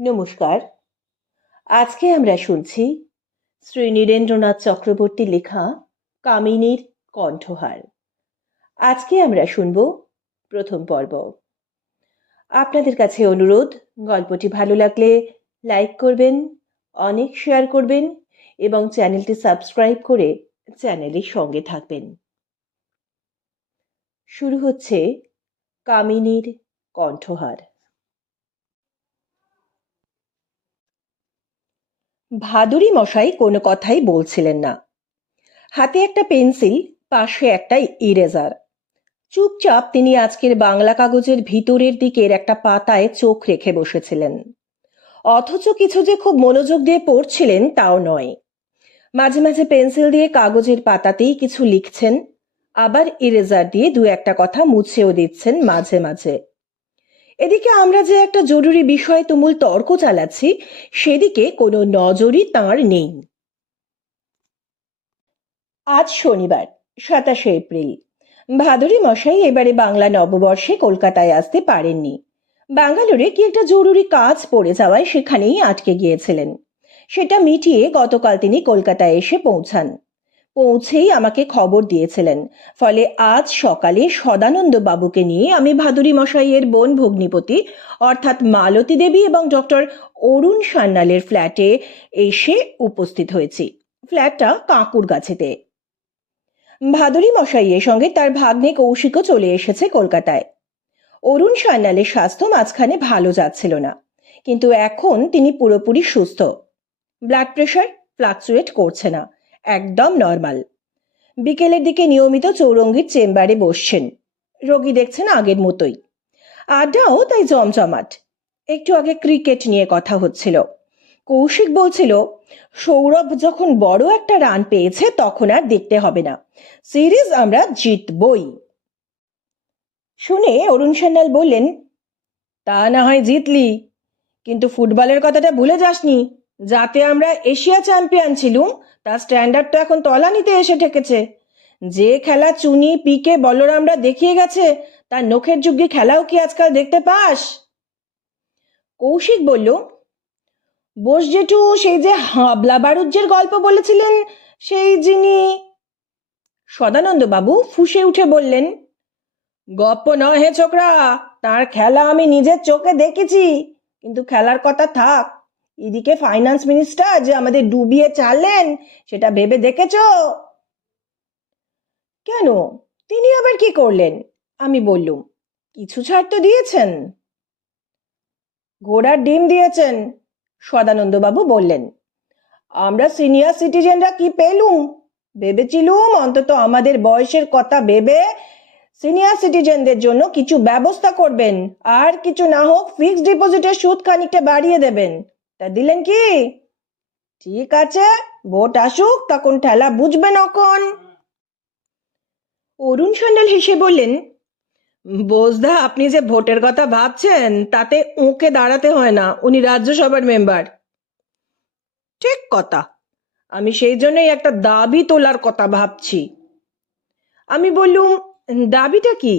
নমস্কার। আজকে আমরা শুনছি শ্রী নীরেন্দ্রনাথ চক্রবর্তী লেখা কামিনীর কণ্ঠহার। আজকে আমরা শুনব প্রথম পর্ব। আপনাদের কাছে অনুরোধ, গল্পটি ভালো লাগলে লাইক করবেন, অনেক শেয়ার করবেন এবং চ্যানেলটি সাবস্ক্রাইব করে চ্যানেলের সঙ্গে থাকবেন। শুরু হচ্ছে কামিনীর কণ্ঠহার। ভাদুরী মশাই কোনো কথাই বলছিলেন না। হাতে একটা পেন্সিল, পাশে একটা ইরেজার। চুপচাপ তিনি আজকের বাংলা কাগজের ভিতরের দিকের একটা পাতায় চোখ রেখে বসেছিলেন। অথচ কিছু যে খুব মনোযোগ দিয়ে পড়ছিলেন তাও নয়। মাঝে মাঝে পেন্সিল দিয়ে কাগজের পাতাতেই কিছু লিখছেন, আবার ইরেজার দিয়ে দু একটা কথা মুছেও দিচ্ছেন মাঝে মাঝে। এদিকে আমরা যে একটা জরুরি বিষয়ে তুমুল তর্ক চালাচ্ছি, সেদিকে কোনো নজরই তাঁর নেই। আজ শনিবার, 27শে এপ্রিল। ভাদুরী মশাই এবারে বাংলা নববর্ষে কলকাতায় আসতে পারেননি। ব্যাঙ্গালোরে কি একটা জরুরি কাজ পড়ে যাওয়ায় সেখানেই আটকে গিয়েছিলেন। সেটা মিটিয়ে গতকাল তিনি কলকাতায় এসে পৌঁছান। পৌঁছেই আমাকে খবর দিয়েছিলেন। ফলে আজ সকালে সদানন্দ বাবুকে নিয়ে আমি ভাদুরী মশাইয়ের বোন ভগ্নিপতি অর্থাৎ মালতী দেবী এবং ডক্টর অরুণ সান্যালের ফ্ল্যাটে এসে উপস্থিত হয়েছি। ফ্ল্যাটটা কাঁকুর গাছেতে। ভাদুরী মশাইয়ের সঙ্গে তার ভাগ্নে কৌশিকও চলে এসেছে কলকাতায়। অরুণ সান্যালের স্বাস্থ্য মাঝখানে ভালো যাচ্ছিল না, কিন্তু এখন তিনি পুরোপুরি সুস্থ। ব্লাড প্রেশার ফ্লাকচুয়েট করছে না, একদম নর্মাল। বিকেলের দিকে নিয়মিত চৌরঙ্গীর চেম্বারে বসছেন, রোগী দেখছেন আগের মতোই। আড্ডাও তাই জমজমাট। একটু আগে ক্রিকেট নিয়ে কথা হচ্ছিল। কৌশিক বলছিল, সৌরভ যখন বড় একটা রান পেয়েছে তখন আর দেখতে হবে না, সিরিজ আমরা জিতবই। শুনে অরুণ সান্যাল বললেন, তা না হয় জিতলি, কিন্তু ফুটবলের কথাটা ভুলে যাসনি। যাতে আমরা এশিয়া চ্যাম্পিয়ন ছিলুম তার স্ট্যান্ডার্ড তো এখন তলানিতে এসে ঠেকেছে। যে খেলা চুনি পিকে বলরামরা দেখিয়ে গেছে, তার নখের যুগে খেলাও কি আজকাল দেখতে পাস? কৌশিক বলল, বোস জেঠু সেই যে হাবলা বারুজ্যের গল্প বলেছিলেন, সেই যিনি। সদানন্দ বাবু ফুঁসে উঠে বললেন, গপ্প নয় হে ছোকরা, তার খেলা আমি নিজের চোখে দেখেছি। কিন্তু খেলার কথা থাক, এদিকে ফাইন্যান্স মিনিস্টার যে আমাদের ডুবিয়ে ছাড়লেন, সেটা ভেবে দেখেছ? কেন, তিনি আবার কি করলেন? আমি বললুম, কিছু ছাড় তো দিয়েছেন। ঘোড়ার ডিম দিয়েছেন, সদানন্দ বাবু বললেন। আমরা সিনিয়র সিটিজেনরা কি পেলুম? ভেবেছিলুম অন্তত আমাদের বয়সের কথা ভেবে সিনিয়র সিটিজেনদের জন্য কিছু ব্যবস্থা করবেন, আর কিছু না হোক ফিক্সড ডিপোজিটের সুদ খানিকটা বাড়িয়ে দেবেন। তা দিলেন কি? ঠিক আছে, ভোট আসুক, তখন ঠেলা বুঝবেন। অখন অরুণ সান্যাল হেসে বললেন, বোসদা, আপনি যে ভোটের কথা ভাবছেন তাতে ওকে দাঁড়াতে হয় না, উনি রাজ্যসভার মেম্বার। ঠিক কথা, আমি সেই জন্যই একটা দাবি তোলার কথা ভাবছি। আমি বললুম, দাবিটা কি?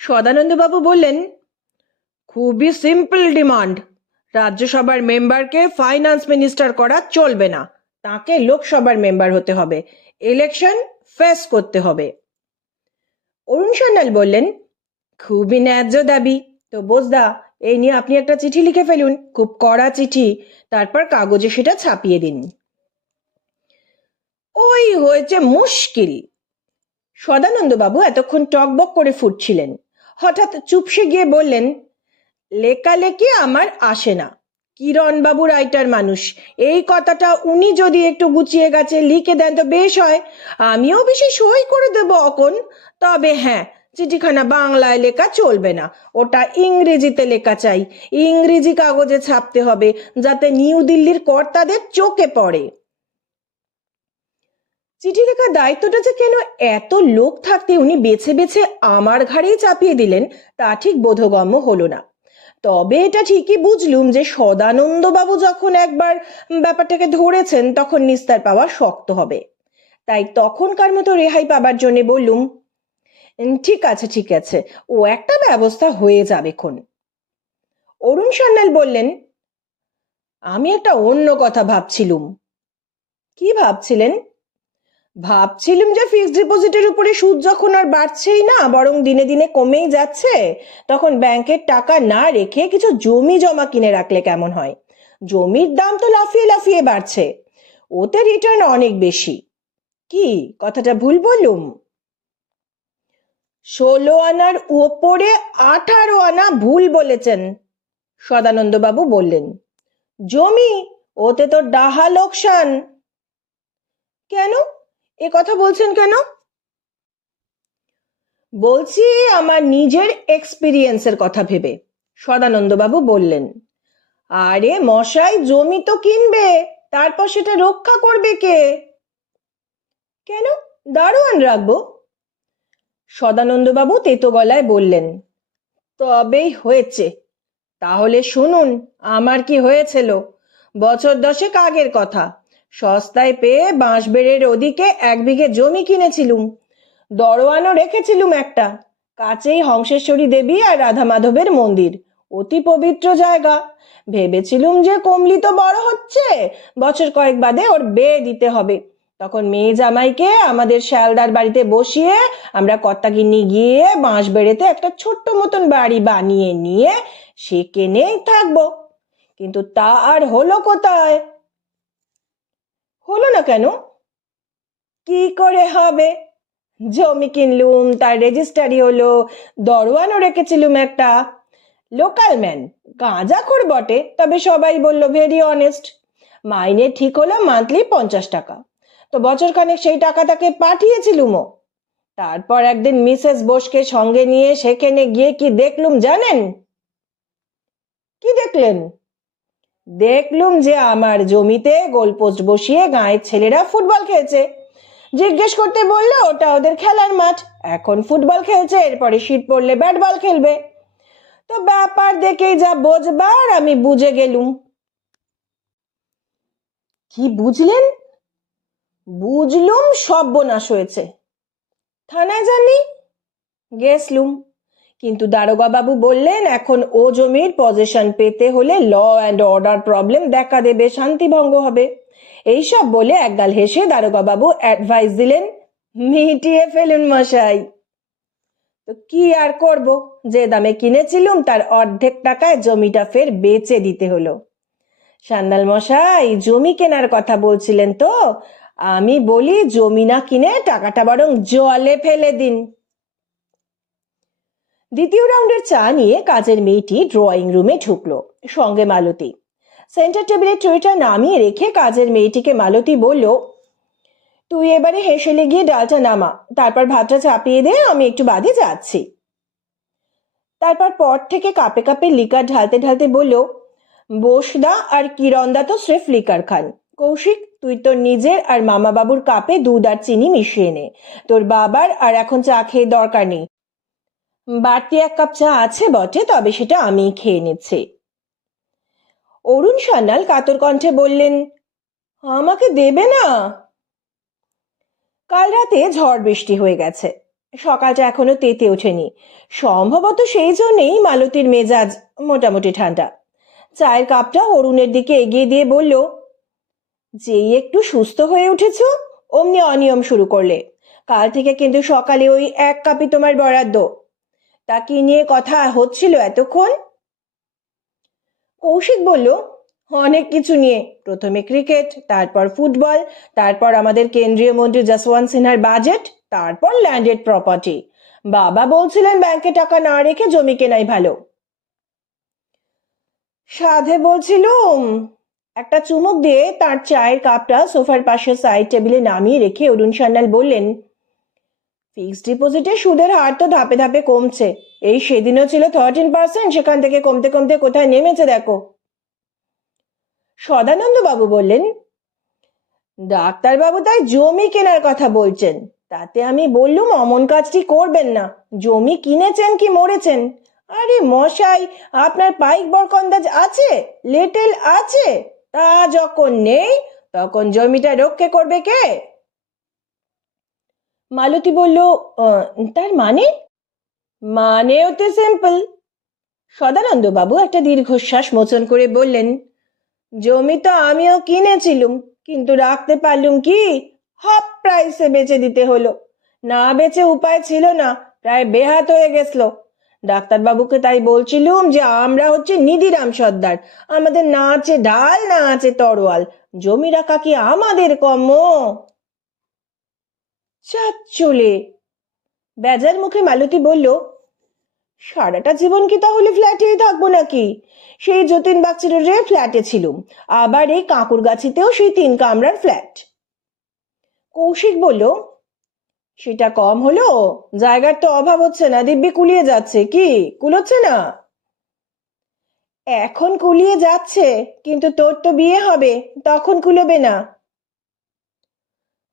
সদানন্দবাবু বললেন, খুবই সিম্পল ডিমান্ড। রাজ্যসভার মেম্বারকে ফাইন্যান্স মিনিস্টার করা চলবে না, তাকে লোকসভার মেম্বার হতে হবে, ইলেকশন ফেস করতে হবে। অরুণ সান্যাল বললেন, খুবই ন্যায্য দাবি। তো বোসদা, এই নিয়ে আপনি একটা চিঠি লিখে ফেলুন, খুব কড়া চিঠি, তারপর কাগজে সেটা ছাপিয়ে দিন। ওই হয়েছে মুশকিল। সদানন্দবাবু এতক্ষণ টকবক করে ফুটছিলেন, হঠাৎ চুপসে গিয়ে বললেন, লেখালেখি আমার আসে না। কিরণবাবু রাইটার মানুষ, এই কথাটা উনি যদি একটু গুছিয়ে গাছে লিখে দেন তো বেশ হয়। আমিও বেশি সই করে দেব অকন। তবে হ্যাঁ, চিঠিখানা বাংলায় লেখা চলবে না, ওটা ইংরেজিতে লেখা চাই। ইংরেজি কাগজে ছাপতে হবে, যাতে নিউ দিল্লির কর্তাদের চোখে পড়ে। চিঠি লেখার দায়িত্বটা যে কেন এত লোক থাকতে উনি বেছে বেছে আমার ঘাড়েই চাপিয়ে দিলেন, তা ঠিক বোধগম্য হলো না। তবে এটা ঠিকই বুঝলুম যে সদানন্দবাবু যখন একবার ব্যাপারটাকে ধরেছেন তখন নিস্তার পাওয়া শক্ত হবে। তাই তখনকার মতো রেহাই পাবার জন্য বললুম, ঠিক আছে ঠিক আছে, ও একটা ব্যবস্থা হয়ে যাবে খন। অরুণ সান্যাল বললেন, আমি একটা অন্য কথা ভাবছিলুম। কি ভাবছিলেন? ভাবছিলুম যে ফিক্সড ডিপোজিটের উপরে সুদ যখন আর বাড়ছেই না, বরং দিনে দিনে কমেই যাচ্ছে, তখন ব্যাংকের টাকা না রেখে কিছু জমি জমা কিনে রাখলে কেমন হয়? জমির দাম তো লাফিয়ে লাফিয়ে বাড়ছে, ওতে রিটার্ন অনেক বেশি। কি কথাটা ভুল বললুম? 16 আনার ওপরে 18 আনা ভুল বলেছেন, সদানন্দবাবু বললেন। জমি, ওতে তো ডাহা লোকসান। কেন এ কথা বলছেন কেন? বলছি আমার নিজের এক্সপিরিয়েন্সের কথা ভেবে, সদানন্দবাবু বললেন। আরে মশাই, জমি তো কিনবে, তারপর সেটা রক্ষা করবে কে? কেন, দারোয়ান রাখবো? সদানন্দবাবু তেতো গলায় বললেন। তবেই হয়েছে। তাহলে শুনুন আমার কি হয়েছিল। বছর 10 আগের কথা, সস্তায় পেয়ে বাঁশবেড়ের ওদিকে 1 বিঘে জমি কিনেছিলুম। দরোয়ানও রেখেছিলুম একটা। কাছেই হংসেশ্বরী দেবী আর রাধা মাধবের মন্দির, অতি পবিত্র জায়গা। ভেবেছিলুম যে কমলি তো বড় হচ্ছে, বছর কয়েক বাদে ওর বিয়ে দিতে হবে। তখন মেয়ে জামাইকে আমাদের শ্যালদার বাড়িতে বসিয়ে আমরা কর্তাগিন্নি গিয়ে বাঁশবেড়েতে একটা ছোট্ট মতন বাড়ি বানিয়ে নিয়ে সেখানেই থাকবো। কিন্তু তা আর হলো কোথায়? হলো না কেন? কি করে হবে? জমি কিনলুম, তার রেজিস্ট্রারি হলো, দরোয়ানও রেখেছিলুম একটা। লোকাল ম্যান, গাঁজাখোর বটে, তবে সবাই বলল ভেরি অনেস্ট। মাইনে ঠিক হলো মান্থলি 50 টাকা। তো বছরখানেক সেই টাকা তাকে পাঠিয়েছিলুমও। তারপর একদিন মিসেস বোসকে সঙ্গে নিয়ে সেখানে গিয়ে কি দেখলুম জানেন? কি দেখলেন? দেখলুম যে আমার জমিতে গোলপোস্ট বসিয়ে গাঁয়ের ছেলেরা ফুটবল খেলছে। জিজ্ঞেস করতে বললো ওটা ওদের খেলার মাঠ, এখন ফুটবল খেলছে, এরপরে শীত পড়লে ব্যাট বল খেলবে। তো ব্যাপার দেখেই যা বোঝবার আমি বুঝে গেলুম। কি বুঝলেন? বুঝলুম সর্বনাশ হয়েছে। থানায় যাননি? গেছলুম, কিন্তু দারোগা বাবু বললেন এখন ও জমির পজেশন পেতে হলে ল অ্যান্ড অর্ডার প্রবলেম দেখা দেবে, শান্তিভঙ্গ হবে। এইসব বলে একগাল হেসে দারোগা বাবু অ্যাডভাইস দিলেন, মিটিয়ে ফেলুন মশাই। তো কি আর করব, যে দামে কিনেছিলুম তার অর্ধেক টাকায় জমিটা ফের বেচে দিতে হলো। সান্যাল মশাই জমি কেনার কথা বলছিলেন তো, আমি বলি জমি না কিনে টাকাটা বরং জলে ফেলে দিন। দ্বিতীয় রাউন্ডের চা নিয়ে কাজের মেয়েটি ড্রয়িং রুমে ঢুকলো, সঙ্গে মালতী। সেন্টার টেবিলের ট্রেটা নামিয়ে রেখে কাজের মেয়েটিকে মালতী বলল, তুই এবারে হেসেলে গিয়ে ডালটা নামা, তারপর ভাতটা চাপিয়ে দে, আমি একটু বাদে যাচ্ছি। তারপর পর থেকে কাপে কাপে লিকার ঢালতে ঢালতে বলল, বোসদা আর কিরণদা তো স্রেফ লিকার খান। কৌশিক, তুই তোর নিজের আর মামা বাবুর কাপে দুধ আর চিনি মিশিয়ে নে, তোর বাবার আর এখন চা খেয়ে দরকার নেই। বাড়তি 1 কাপ চা আছে বটে, তবে সেটা আমি খেয়ে নিচ্ছি। অরুণ সান্যাল কাতর কণ্ঠে বললেন, আমাকে দেবে না? কাল রাতে ঝড় বৃষ্টি হয়ে গেছে, সকালটা এখনো তেতে ওঠেনি। সম্ভবত সেই জন্যেই মালতীর মেজাজ মোটামুটি ঠান্ডা। চায়ের কাপটা অরুণের দিকে এগিয়ে দিয়ে বলল, যেই একটু সুস্থ হয়ে উঠেছ অমনি অনিয়ম শুরু করলে। কাল থেকে কিন্তু সকালে ওই 1 কাপই তোমার বরাদ্দ। তা কি নিয়ে কথা হচ্ছিল এতক্ষণ? কৌশিক বলল, অনেক কিছু নিয়ে। প্রথমে ক্রিকেট, তারপর ফুটবল, তারপর আমাদের কেন্দ্রীয় মন্ত্রী যশবন্ত সিনহার বাজেট, তারপর ল্যান্ডেড প্রপার্টি। বাবা বলছিলেন ব্যাংকে টাকা না রেখে জমি কেনাই ভালো। সাধে বলছিলুম। একটা চুমুক দিয়ে তার চায়ের কাপটা সোফার পাশে সাইড টেবিলে নামিয়ে রেখে অরুণ সান্যাল বললেন, ফিক্সড ডিপোজিটে সুদের হার তো ধাপে ধাপে কমছে। এই সেদিনও ছিল 13%, সেখান থেকে কমতে কমতে কোথায় নেমেছে দেখো। সদানন্দ বাবু বললেন, ডাক্তারবাবু তাই জমি কেনার কথা বলছেন, তাতে আমি বললুম অমন কাজটি করবেন না। জমি কিনেছেন কি মরেছেন? আরে মশাই, আপনার পাইক বরকন্দাজ আছে, লেটেল আছে, তা যখন নেই তখন জমিটা রক্ষে করবে কে? মালতী বলল, তার মানে? মানে ওতে সিম্পল। সদানন্দ বাবু একটা দীর্ঘশ্বাস মোচন করে বললেন, জমি তো আমিও কিনেছিলুম, কিন্তু রাখতে পারলুম কি, হাফ প্রাইসে বেচে দিতে হলো। না বেচে উপায় ছিল না, প্রায় বেহাত হয়ে গেছিল। ডাক্তারবাবুকে তাই বলছিলুম যে আমরা হচ্ছে নিধিরাম সর্দার, আমাদের না আছে ঢাল না আছে তরোয়াল, জমি রাখা কি আমাদের কম্ম? চলে বেজার মুখে মালতী বলল, সারাটা জীবন কি তাহলে ফ্ল্যাটেই থাকবো নাকি? সেই যতীন বাগচি রোডের ফ্ল্যাটে ছিলুম, আবার এই কাঁকুরগাছিতেও সেই 3 কামরার ফ্ল্যাট। কৌশিক বলল, সেটা কম হলো? জায়গার তো অভাব হচ্ছে না, দিব্যি কুলিয়ে যাচ্ছে। কি কুলোচ্ছে না? এখন কুলিয়ে যাচ্ছে, কিন্তু তোর তো বিয়ে হবে, তখন কুলোবে না।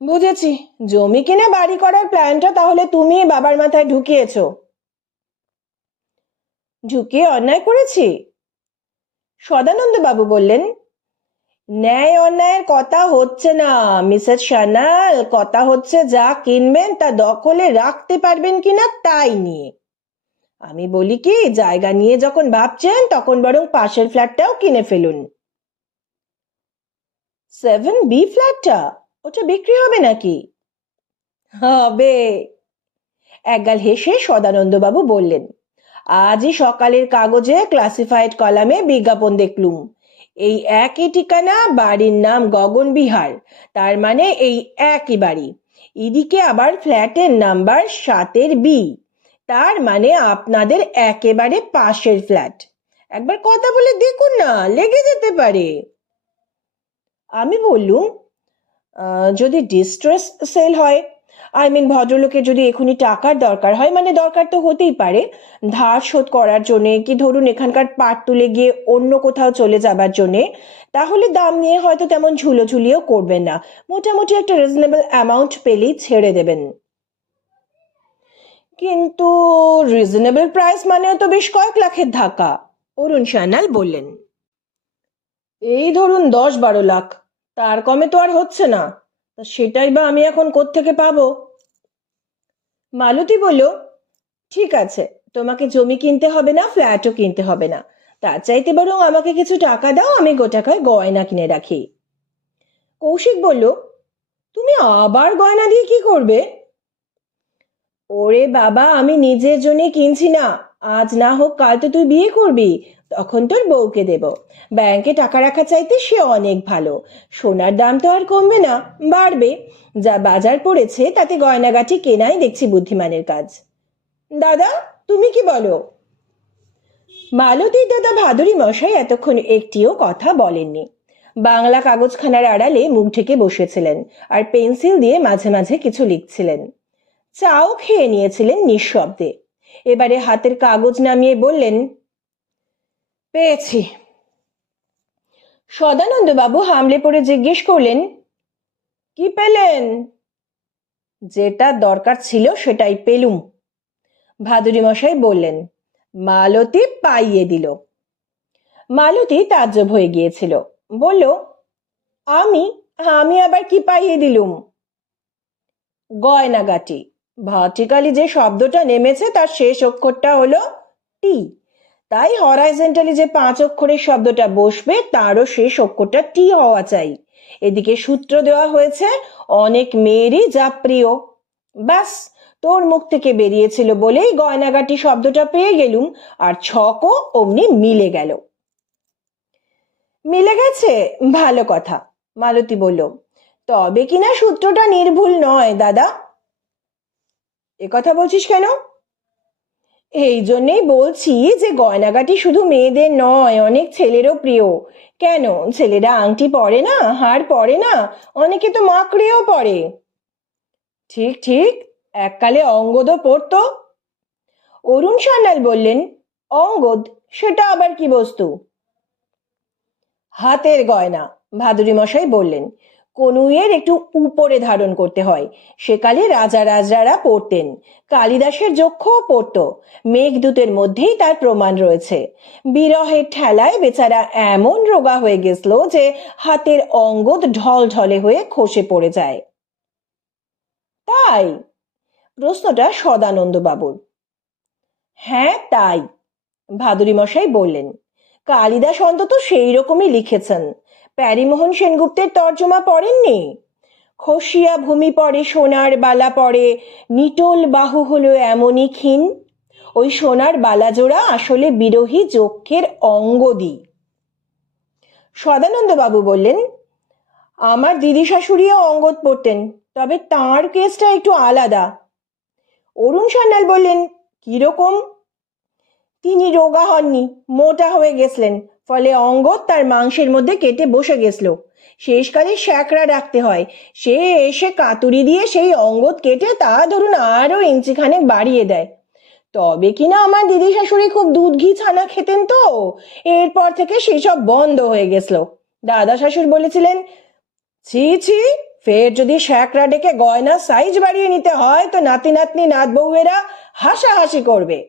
বুঝেছি, জমি কিনে বাড়ি করার প্ল্যানটা তাহলে তুমি বাবার মাথায় ঢুকিয়েছো। ঢুকিয়ে অন্যায় করেছি? সদানন্দ বাবু বললেন, ন্যায় অন্যায়ের কথা হচ্ছে না মিসেস সান্যাল, কথা হচ্ছে যা কিনবেন তা দখলে রাখতে পারবেন কিনা তাই নিয়ে। আমি বলি কি, জায়গা নিয়ে যখন ভাবছেন তখন বরং পাশের ফ্ল্যাটটাও কিনে ফেলুন। 7B ফ্ল্যাটটা, ওটা বিক্রি হবে নাকি? হবে। একগাল হেসে সদানন্দ বাবু বললেন, আজই সকালের কাগজে ক্লাসিফাইড কলামে বিজ্ঞাপন দেখলুম। এই একই ঠিকানা, বাড়ির নাম গগন বিহার, তার মানে এই একই বাড়ি। এদিকে আবার ফ্ল্যাটের নাম্বার 7B, তার মানে আপনাদের একেবারে পাশের ফ্ল্যাট। একবার কথা বলে দেখুন না, লেগে যেতে পারে। আমি বললুম, যদি ডিস্ট্রেস সেল হয়, ভদ্রলোকের যদি এখনই টাকার দরকার হয়, মানে দরকার তো হতেই পারে, ধার শোধ করার জন্যে, কি ধরুন এখানকার পাট তুলে গিয়ে অন্য কোথাও চলে যাবার জন্যে, তাহলে দাম নিয়ে হয়তো তেমন ঝুলোঝুলিও করবেন না, মোটামুটি একটা রিজনেবল অ্যামাউন্ট পেলেই ছেড়ে দেবেন। কিন্তু রিজনেবল প্রাইস মানেও তো বেশ কয়েক লাখের ধাক্কা, অরুণ সান্যাল বললেন। এই ধরুন 10-12 লাখ, তার কমে তো আর হচ্ছে না। তা সেটাই বা আমি এখন কোত্থেকে পাবো? মালতী বলল, ঠিক আছে, তোমাকে জমি কিনতে হবে না, ফ্ল্যাটও কিনতে হবে না, তার চাইতে বরং আমাকে কিছু টাকা দাও, আমি গোটাকায় গয়না কিনে রাখি। কৌশিক বলল, তুমি আবার গয়না দিয়ে কি করবে? ওরে বাবা, আমি নিজের জন্য কিনছি না, আজ না হোক কাল তো তুই বিয়ে করবি, তখন তোর বউকে দেব। ব্যাংকে টাকা রাখা চাইতে সে অনেক ভালো, সোনার দাম তো আর কমবে না, বাড়বে। যা বাজার পড়েছে তাতে গয়নাগাটি কেনাই দেখছি বুদ্ধিমানের কাজ। দাদা, তুমি কি বলো? মালতীর দাদা ভাদুরী মশাই এতক্ষণ একটিও কথা বলেননি। বাংলা কাগজখানার আড়ালে মুখ ঢেকে বসেছিলেন আর পেন্সিল দিয়ে মাঝে মাঝে কিছু লিখছিলেন। চাও খেয়ে নিয়েছিলেন নিঃশব্দে। এবারে হাতের কাগজ নামিয়ে বললেন, পেয়েছি। সদানন্দ বাবু হামলে পড়ে জিজ্ঞেস করলেন, কি পেলেন? যেটা দরকার ছিল সেটাই পেলুম, ভাদুরী মশাই বললেন। মালতী পাইয়ে দিল। মালতী তাজ্জব হয়ে গিয়েছিল, বলল, আমি আমি আবার কি পাইয়ে দিলুম? গয়নাগাটি। ভার্টিক্যালি যে শব্দটা নেমেছে তার শেষ অক্ষরটা হলো টি, তাই হরাইজন্টালি যে 5 অক্ষরের শব্দটা বসবে তারও শেষ অক্ষরটা টি হওয়া চাই। এদিকে সূত্র দেওয়া হয়েছে, অনেক মেয়েরই যা প্রিয়। ব্যাস, তোর মুখ থেকে বেরিয়েছিল বলেই গয়নাগাটি শব্দটা পেয়ে গেলুম, আর ছকও অমনি মিলে গেল। মিলে গেছে, ভালো কথা, মালতী বলল। তবে কিনা সূত্রটা নির্ভুল নয় দাদা। এ কথা বলছিস কেন? এই জন্যেই বলছি যে গয়নাগাটি শুধু মেয়েদের নয়, অনেক ছেলেরও প্রিয়। কেন, ছেলেরা আংটি পরে না, হার পরে না, অনেকে তো মাকড়িও পরে। ঠিক ঠিক, এককালে অঙ্গদও পরতো। অরুণ সান্যাল বললেন, অঙ্গদ, সেটা আবার কি বস্তু? হাতের গয়না, ভাদুরী মশাই বললেন। কনুইয়ের একটু উপরে ধারণ করতে হয়, সেকালে রাজা রাজরারা পরতেন, কালিদাসের যক্ষও পরত, মেঘদূতের মধ্যেই তার প্রমাণ রয়েছে। বিরহের ঠেলায় বেচারা এমন রোগা হয়ে গেছিল যে হাতের অঙ্গদ ঢল ঢলে হয়ে খসে পড়ে যায়। তাই? প্রশ্নটা সদানন্দ বাবুর। হ্যাঁ তাই, ভাদুরী মশাই বললেন। কালিদাস অন্তত সেই রকমই লিখেছেন। প্যারীমোহন সেনগুপ্তের তর্জমা পড়েননি? খসিয়া ভূমি পড়ে সোনার বালা পড়ে, নিটোল বাহু হলো এমনই ক্ষীণ। ওই সোনার বালাজোড়া আসলে বিরোহী যক্ষের অঙ্গদি। সদানন্দ বাবু বললেন, আমার দিদি শাশুড়িও অঙ্গদ পড়তেন, তবে তাঁর কেসটা একটু আলাদা। অরুণ সান্যাল বললেন, কিরকম? তিনি রোগা হননি, মোটা হয়ে গেছিলেন, ফলে অঙ্গদ তার মাংসের মধ্যে কেটে বসে গেছিল। শেষকালে শ্যাকরা রাখতে হয়, সে এসে কাতুরি দিয়ে সেই অঙ্গদ কেটে তা ধরুন আরো ইঞ্চিখানেক বাড়িয়ে দেয়। তবে কিনা আমার দিদি শাশুড়ি খুব দুধ ঘি ছানা খেতেন, তো এরপর থেকে সেসব বন্ধ হয়ে গেছিল। দাদা শাশুড় বলেছিলেন, ছি ছি, ফের যদি শ্যাকরা ডেকে গয়না সাইজ বাড়িয়ে নিতে হয় তো নাতি নাতনি নাত বউয়েরা হাসাহাসি করবে।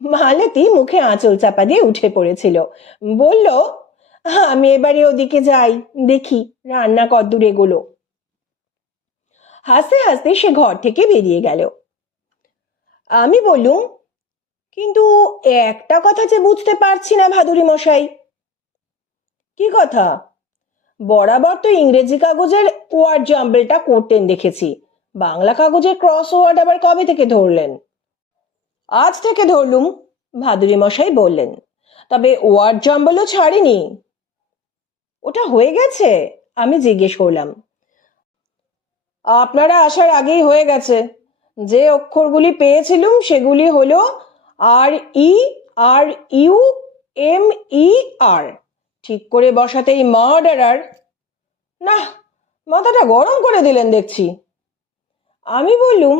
মালতী মুখে আঁচল চাপা দিয়ে উঠে পড়েছিল, বলল, আমি এবারে ওদিকে যাই, দেখি রান্না কদ্দূর এগোলো। হাসতে হাসতে সে ঘর থেকে বেরিয়ে গেল। আমি বললুম, কিন্তু একটা কথা যে বুঝতে পারছি না ভাদুরী মশাই। কি কথা? বরাবর তো ইংরেজি কাগজের ওয়ার্ড জাম্বলটা করতেন দেখেছি, বাংলা কাগজের ক্রস ওয়ার্ড আবার কবে থেকে ধরলেন? আজ থেকে ধরলুম, ভাদুরী মশাই বললেন। তবে ওয়ার্ড জাম্বলও ছাড়িনি। ওটা হয়ে গেছে? আমি জিজ্ঞেস করলাম। আপনারা আসার আগেই হয়ে গেছে। যে অক্ষরগুলি পেয়েছিলুম সেগুলি হলো RERUMER। ঠিক করে বসাতেই মার্ডারার। না, মাথাটা গরম করে দিলেন দেখছি। আমি বললুম,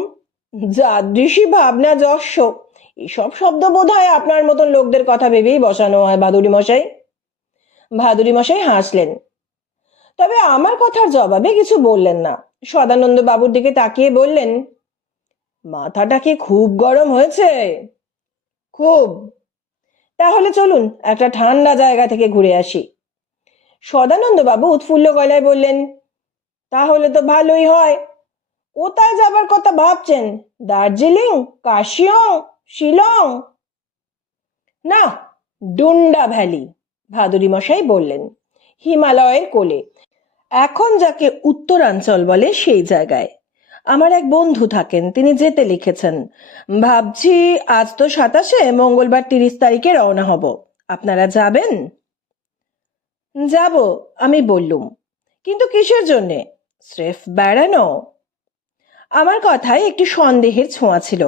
যাদৃশী ভাবনা যশ, এসব শব্দ বোধ হয় আপনার মতন লোকদের কথা ভেবেই বসানো হয় ভাদুরী মশাই। ভাদুরী মশাই হাসলেন, তবে আমার কথার জবাবে কিছু বললেন না। সদানন্দ বাবুর দিকে তাকিয়ে বললেন, মাথাটা কি খুব গরম হয়েছে? খুব। তাহলে চলুন একটা ঠান্ডা জায়গা থেকে ঘুরে আসি। সদানন্দ বাবু উৎফুল্ল গলায় বললেন, তাহলে তো ভালোই হয়। কোথায় যাবার কথা ভাবছেন? দার্জিলিং, কাশিয়ং, শিলং? না, ডুন্ডা ভ্যালি, ভাদুরী মশাই বললেন। হিমালয়ের কোলে, এখন যাকে উত্তরাঞ্চল বলে সেই জায়গায়। আমার এক বন্ধু থাকেন, তিনি যেতে লিখেছেন। ভাবছি আজ তো 27, মঙ্গলবার 30 তারিখে রওনা হব। আপনারা যাবেন? যাব, আমি বললুম, কিন্তু কিসের জন্যে? স্রেফ বেড়ানো? আমার কথায় একটু সন্দেহের ছোঁয়া ছিল।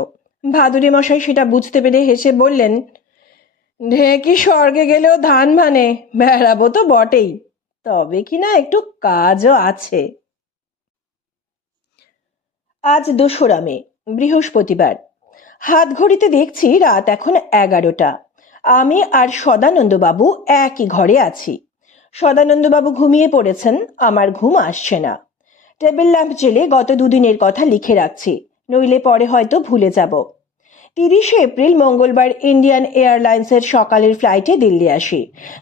ভাদুরী মশাই সেটা বুঝতে পেরে হেসে বললেন, ঢেঁকি স্বর্গে গেলেও ধান ভানে, বেড়াবো তো বটেই, তবে কিনা একটু কাজও আছে। আজ 2রা মে, বৃহস্পতিবার। হাত ঘড়িতে দেখছি রাত এখন 11টা। আমি আর সদানন্দবাবু একই ঘরে আছি। সদানন্দবাবু ঘুমিয়ে পড়েছেন, আমার ঘুম আসছে না। টেবিল ল্যাম্প জেলে গত 2 দিনের কথা লিখে রাখছি, নইলে পরে হয়তো ভুলে যাব। 30শে এপ্রিল মঙ্গলবার ইন্ডিয়ান এয়ারলাইন্সের সকালের ফ্লাইটে দিল্লি আসি।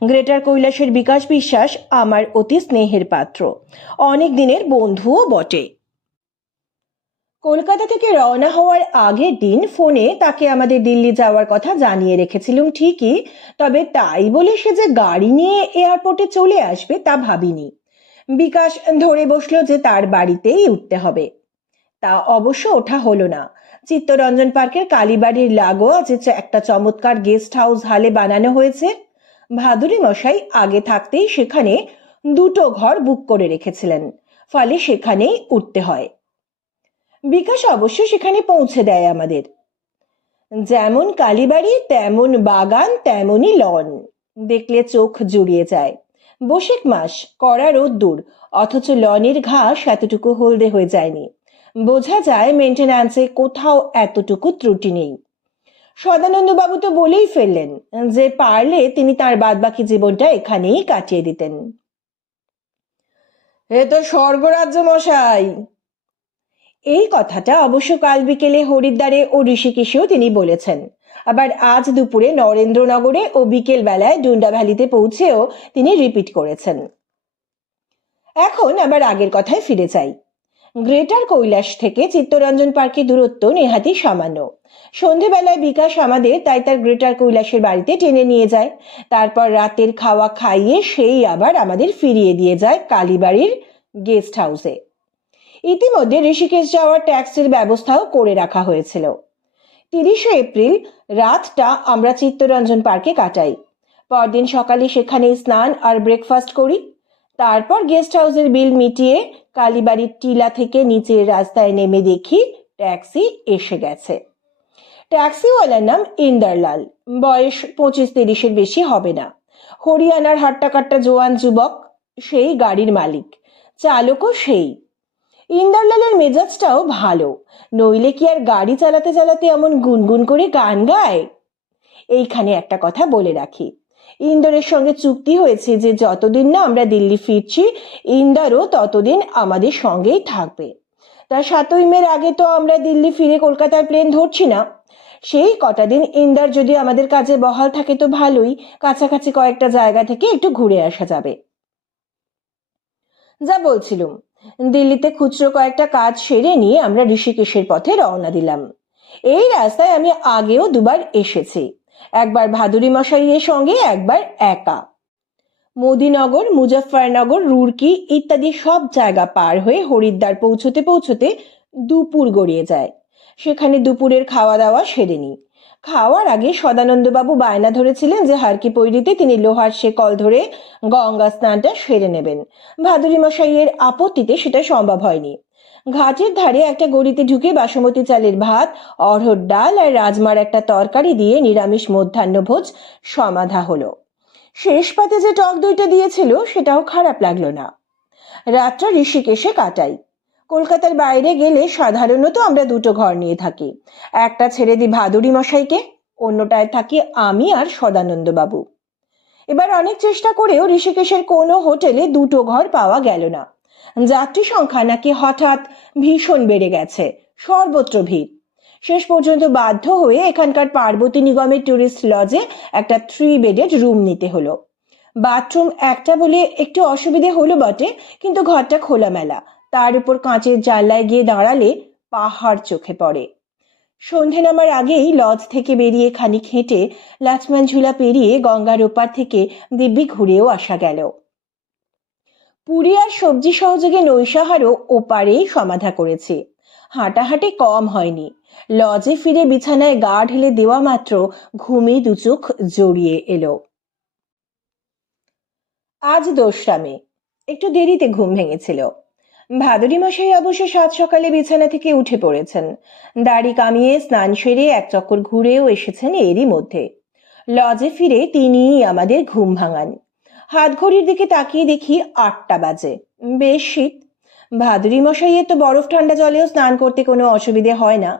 গ্রেটার কৈলাসের বিকাশ বিশ্বাস আমার অতি স্নেহের পাত্র, অনেক দিনের বন্ধুও বটে। কলকাতা থেকে রওনা হওয়ার আগের দিন ফোনে তাকে আমাদের দিল্লি যাওয়ার কথা জানিয়ে রেখেছিলাম ঠিকই, তবে তাই বলে সে যে গাড়ি নিয়ে এয়ারপোর্টে চলে আসবে তা ভাবিনি। বিকাশ ধরে বসলো যে তার বাড়িতেই উঠতে হবে। তা অবশ্য ওঠা হলো না। চিত্তরঞ্জন পার্কের কালীবাড়ির লাগোয়া যে একটা চমৎকার গেস্ট হাউস হালে বানানো হয়েছে, ভাদুরী মশাই আগে থাকতেই সেখানে 2টো ঘর বুক করে রেখেছিলেন, ফলে সেখানেই উঠতে হয়। বিকাশ অবশ্য সেখানে পৌঁছে দেয় আমাদের। যেমন কালীবাড়ি তেমন বাগান তেমনই লন, দেখলে চোখ জুড়িয়ে যায়। বৈশাখ মাস, কড়া রোদ্দুর, অথচ লনের ঘাস এতটুকু হলদে হয়ে যায়নি। বোঝা যায় মেনটেন্যান্সে কোথাও এতটুকু ত্রুটি নেই। সদানন্দবাবু তো বলেই ফেললেন যে পারলে তিনি তার বাদবাকি জীবনটা এখানেই কাটিয়ে দিতেন। এ তো স্বর্গরাজ্য মশাই। এই কথাটা অবশ্য কাল বিকেলে হরিদ্বারে ও ঋষিকেশেও তিনি বলেছেন। আবার আজ দুপুরে নরেন্দ্রনগরে ও বিকেল বেলায় ডুন্ডা ভ্যালিতে পৌঁছেও তিনি রিপিট করেছেন। এখন আবার আগের কথায় ফিরে যাই। গ্রেটার কৈলাস থেকে চিত্তরঞ্জন পার্কের দূরত্ব নেহাতি সামান্য। সন্ধেবেলায় বিকাশ আমাদের তাই তার গ্রেটার কৈলাসের বাড়িতে টেনে নিয়ে যায়। তারপর রাতের খাওয়া খাইয়ে সেই আবার আমাদের ফিরিয়ে দিয়ে যায় কালীবাড়ির গেস্ট হাউসে। ইতিমধ্যে ঋষিকেশ যাওয়ার ট্যাক্সির ব্যবস্থাও করে রাখা হয়েছিল। 30শে এপ্রিল রাতটা আমরা চিত্তরঞ্জন পার্কে কাটাই। পরদিন সকালে সেখানেই স্নান আর ব্রেকফাস্ট করি। তারপর গেস্ট হাউসের বিল মিটিয়ে কালীবাড়ির টিলা থেকে নিচের রাস্তায় নেমে দেখি ট্যাক্সি এসে গেছে। ট্যাক্সিওয়ালার নাম ইন্দারলাল, বয়স 25-30-এর বেশি হবে না। হরিয়ানার হাট্টাকাট্টা জোয়ান যুবক, সেই গাড়ির মালিক, চালকও সেই। ইন্দারলালের মেজাজটাও ভালো, নইলে কি আর গাড়ি চালাতে চালাতে এমন গুনগুন করে গান গায়? এইখানে একটা কথা বলে রাখি, ইন্দোরের সঙ্গে চুক্তি হয়েছে যে যতদিন না আমরা দিল্লি ফিরছি ইন্দারও ততদিন আমাদের সঙ্গেই থাকবে। তা 7ই মের আগে তো আমরা দিল্লি ফিরে কলকাতার প্লেন ধরছি না। সেই কটা দিন ইন্দার যদি আমাদের কাজে বহাল থাকে তো ভালোই, কাছাকাছি কয়েকটা জায়গা থেকে একটু ঘুরে আসা যাবে। যা বলছিলাম, দিল্লিতে খুচরো কয়েকটা কাজ সেরে নিয়ে আমরা ঋষিকেশের পথে রওনা দিলাম। এই রাস্তায় আমি আগেও দুবার এসেছি, একবার ভাদুরী মশাইয়ের সঙ্গে, একবার একা। মোদিনগর, মুজফ্ফরনগর, রুরকি ইত্যাদি সব জায়গা পার হয়ে হরিদ্বার পৌঁছতে পৌঁছতে দুপুর গড়িয়ে যায়। সেখানে দুপুরের খাওয়া দাওয়া সেরে নিই। খাওয়ার আগে সদানন্দবাবু বায়না ধরেছিলেন যে হারকি পৈরিতে তিনি লোহার সে কল ধরে গঙ্গা স্নানটা সেরে নেবেন। ভাদুরী মশাইয়ের আপত্তিতে সেটা সম্ভব হয়নি। ঘাটের ধারে একটা গড়িতে ঢুকে বাসমতি চালের ভাত, অড়হর ডাল আর রাজমার একটা তরকারি দিয়ে নিরামিষ মধ্যাহ্নভোজ সমাধা হলো। শেষ পাতে যে টক দইটা দিয়েছিল সেটাও খারাপ লাগলো না। রাতটা ঋষিকেশে কাটাই। কলকাতার বাইরে গেলে সাধারণত আমরা দুটো ঘর নিয়ে থাকি, একটা ছেড়ে দিই ভাদুরী মশাইকে, অন্যটায় থাকি আমি আর সদানন্দবাবু। এবার অনেক চেষ্টা করেও ঋষিকেশের কোনো হোটেলে দুটো ঘর পাওয়া গেল না। যাত্রী সংখ্যা নাকি হঠাৎ ভীষণ বেড়ে গেছে, সর্বত্র ভিড়। শেষ পর্যন্ত বাধ্য হয়ে এখানকার পার্বতী নিগমের টুরিস্ট লজে একটা 3 বেডেড রুম নিতে হলো। বাথরুম একটা বলে একটু অসুবিধে হলো বটে, কিন্তু ঘরটা খোলামেলা, তার উপর কাঁচের জানলায় গিয়ে দাঁড়ালে পাহাড় চোখে পড়ে। সন্ধে নামার আগেই লজ থেকে বেরিয়ে খানিক হেঁটে লাচমান ঝুলা পেরিয়ে গঙ্গার ওপার থেকে দিব্যি ঘুরেও আসা গেল। পুরী আর সবজি সহযোগে নৈশাহারও ওপারেই সমাধা করেছে। হাঁটাহাঁটি কম হয়নি। লজে ফিরে বিছানায় গা ঢেলে দেওয়া মাত্র ঘুমে দুচোখ জড়িয়ে এলো। আজ 2রা মে, একটু দেরিতে ঘুম ভেঙেছিল। ভাদুরী মশাই অবশ্য সাত সকালে বিছানা থেকে উঠে পড়েছেন। দাড়ি কামিয়ে স্নান সেরে এক চক্কর ঘুরেও এসেছেন এরই মধ্যে। লজে ফিরে তিনিই আমাদের ঘুম ভাঙান। হাত ঘড়ির দিকে তাকিয়ে দেখি 8টা বাজে। বেশ শীত। ভাদুরী মশাইয়ের তো বরফ ঠান্ডা জলেও স্নান করতে কোনো অসুবিধে হয় না,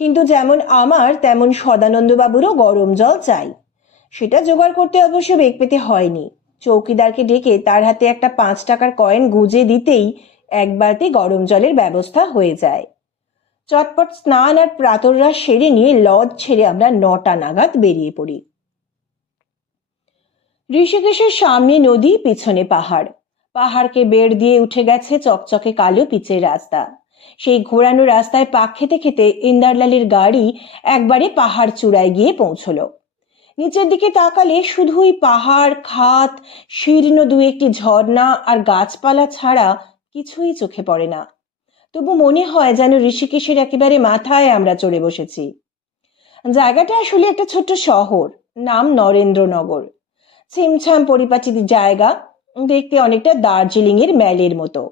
কিন্তু যেমন আমার তেমন সদানন্দবাবুরও গরম জল চাই। সেটা জোগাড় করতে অবশ্য বেগ পেতে হয়নি। চৌকিদারকে ডেকে তার হাতে একটা 5 টাকার কয়েন গুঁজে দিতেই এক বালতি গরম জলের ব্যবস্থা হয়ে যায়। চটপট স্নান আর প্রাতরাশ সেরে নিয়ে লজ ছেড়ে আমরা 9টা নাগাদ বেরিয়ে পড়ি। ঋষিকেশের সামনে নদী, পিছনে পাহাড়। পাহাড়কে বেড় দিয়ে উঠে গেছে চকচকে কালো পিচের রাস্তা। সেই ঘোরানো রাস্তায় পাক খেতে খেতে ইন্দারলালের গাড়ি একবারে পাহাড় চূড়ায় গিয়ে পৌঁছলো। নিচের দিকে তাকালে শুধুই পাহাড়, খাত, শীর্ণ 2-1টি ঝর্ণা আর গাছপালা ছাড়া কিছুই চোখে পড়ে না। তবু মনে হয় যেন ঋষিকেশের একেবারে মাথায় আমরা চড়ে বসেছি। জায়গাটা আসলে একটা ছোট্ট শহর, নাম নরেন্দ্রনগর। ছিমছাম পরিপাটি জায়গা, দেখতে অনেকটা দার্জিলিং এর ম্যালের মতো।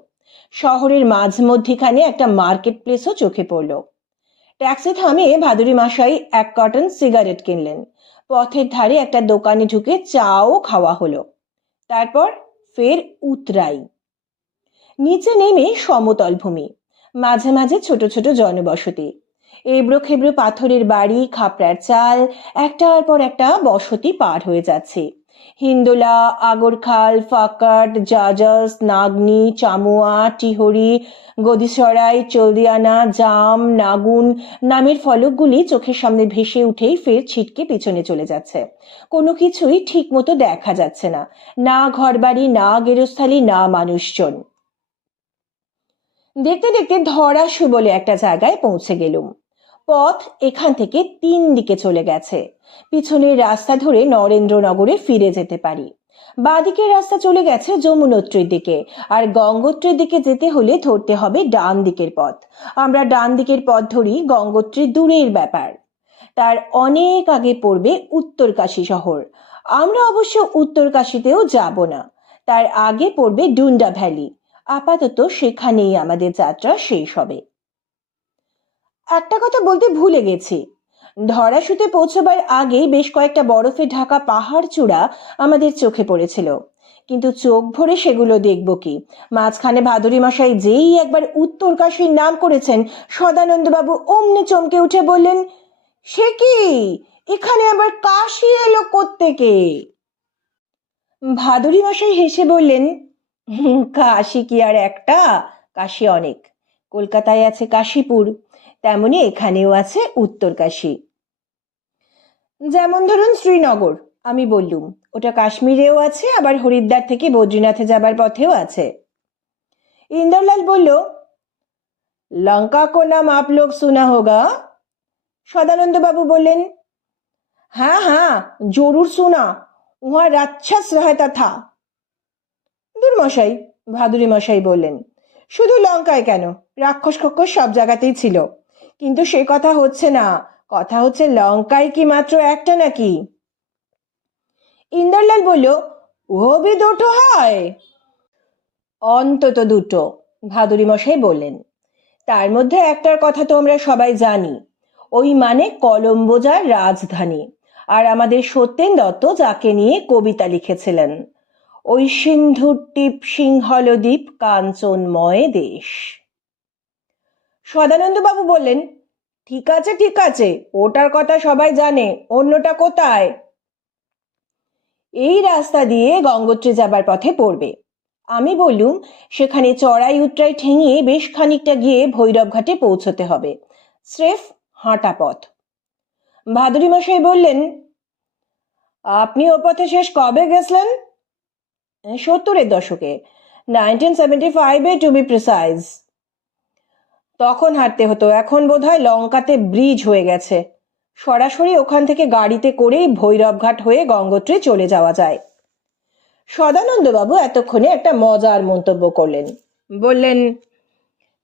শহরের মাঝ মধ্যখানে একটা মার্কেট প্লেসও চোখে পড়ল। ট্যাক্সি থামিয়ে ভাদুরী মশাই 1 কার্টন সিগারেট কিনলেন। পথের ধারে একটা দোকানে ঢুকে চাও খাওয়া হলো। তারপর ফের উতরাই। নিচে নেমে সমতল ভূমি, মাঝে মাঝে ছোট ছোট জনবসতি, এবড়ো খেবড়ো পাথরের বাড়ি, খাপড়ার চাল, একটার পর একটা বসতি পার হয়ে যাচ্ছে। হিন্দোলা, আগরখাল, ফাকাট, জাজস, নাগনি, চামুয়া, টিহরি, গদিসরাই, চলদিয়ানা, জাম, নাগুন নামের ফলকগুলি চোখের সামনে ভেসে উঠেই ফের ছিটকে পিছনে চলে যাচ্ছে। কোনো কিছুই ঠিক মতো দেখা যাচ্ছে না, না ঘরবাড়ি, না গেরস্থালি, না মানুষজন। দেখতে দেখতে ধরাশু বলে একটা জায়গায় পৌঁছে গেলুম। পথ এখান থেকে 3 দিকে চলে গেছে। পিছনের রাস্তা ধরে নরেন্দ্রনগরে ফিরে যেতে পারি। বাঁদিকের রাস্তা চলে গেছে যমুনোত্রীর দিকে, আর গঙ্গোত্রীর দিকে যেতে হলে ধরতে হবে ডান দিকের পথ। আমরা ডান দিকের পথ ধরি, গঙ্গোত্রী দূরের ব্যাপার। তার অনেক আগে পড়বে উত্তরকাশী শহর। আমরা অবশ্য উত্তরকাশীতেও যাব না, তার আগে পড়বে ডুন্ডা ভ্যালি। আপাতত সেখানেই আমাদের যাত্রা শেষ হবে। একটা কথা বলতে ভুলে গেছি, ধরাশুতে পৌঁছবার আগেই বেশ কয়েকটা বরফে ঢাকা পাহাড় চূড়া আমাদের চোখে পড়েছিল, কিন্তু চোখ ভরে সেগুলো দেখব কি? মাঝখানে ভাদুরী মশাই যেই একবার উত্তরকাশীর নাম করেছেন, সদানন্দবাবু অমনি চমকে উঠে বললেন, সে কি, এখানে আবার কাশি এলো কোত্থেকে? ভাদুরী মশাই হেসে বললেন, কাশি কি আর একটা? কাশি অনেক। কলকাতায় আছে কাশীপুর, তেমনি এখানেও আছে উত্তরকাশী। যেমন ধরুন শ্রীনগর, আমি বললুম, ওটা কাশ্মীরেও আছে, আবার হরিদ্বার থেকে বদ্রীনাথে যাবার পথেও আছে। ইন্দরলাল বলল, লঙ্কা কো নাম আপ লোগ সুনা হোগা। সদানন্দ বাবু বললেন, হ্যাঁ হ্যাঁ জরুর সুনা, উহার রাক্ষস রহতা থা। দূর মশাই, ভাদুরী মশাই বললেন, শুধু লঙ্কায় কেন, রাক্ষস খক্ষস সব জায়গাতেই ছিল, কিন্তু সে কথা হচ্ছে না। কথা হচ্ছে লঙ্কায় কি মাত্র একটা নাকি? ইন্দরলাল বলল, ও ভি দুটো হয়। অন্তত দুটো, ভাদুরী মশাই বললেন। তার মধ্যে একটার কথা তো আমরা সবাই জানি, ওই মানে কলম্বো যার রাজধানী, আর আমাদের সত্যেন দত্ত যাকে নিয়ে কবিতা লিখেছিলেন, ওই সিন্ধুর টিপ সিংহল দ্বীপ কাঞ্চনময় দেশ। সদানন্দ বাবু বললেন, ঠিক আছে ঠিক আছে, ওটার কথা সবাই জানে, অন্যটা কোথায়? এই রাস্তা দিয়ে গঙ্গোত্রী যাবার পথে পড়বে। আমি বললুম, সেখানে চড়াই উতরাই ঠেঙিয়ে বেশ খানিকটা গিয়ে ভৈরব ঘাটে পৌঁছতে হবে, স্রেফ হাঁটা পথ। ভাদুরী মশাই বললেন, আপনি ও পথে শেষ কবে গেছিলেন? 70-এর দশকে, 1975-এ টু বি প্রিসাইজ। তখন হাঁটতে হতো, এখন বোধহয় লঙ্কাতে ব্রিজ হয়ে গেছে। সরাসরি ওখান থেকে গাড়িতে করেই ভৈরব ঘাট হয়ে গঙ্গোত্রী চলে যাওয়া যায়। সদানন্দবাবু এতক্ষণে একটা মজার মন্তব্য করলেন, বললেন,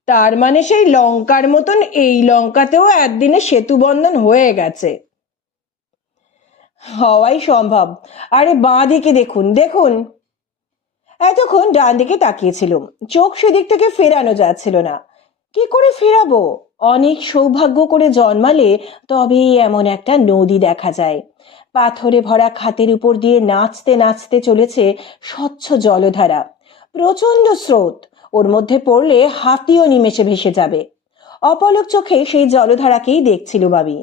তার মানে সেই লঙ্কার মতন এই লঙ্কাতেও একদিনে সেতু বন্ধন হয়ে গেছে। হওয়াই সম্ভব। আরে বাঁ দিকে দেখুন দেখুন। এতক্ষণ ডান দিকে তাকিয়েছিলাম, চোখ সেদিক থেকে ফেরানো যাচ্ছিল না। কি করে ফেরাবো? অনেক সৌভাগ্য করে জন্মালে তবেই এমন একটা নদী দেখা যায়। পাথরে ভরা খাতের উপর দিয়ে নাচতে নাচতে চলেছে স্বচ্ছ জলধারা, প্রচন্ড স্রোত, ওর মধ্যে পড়লে হাতিও নিমেষে ভেসে যাবে। অপলক চোখে সেই জলধারাকেই দেখছিল বাবি।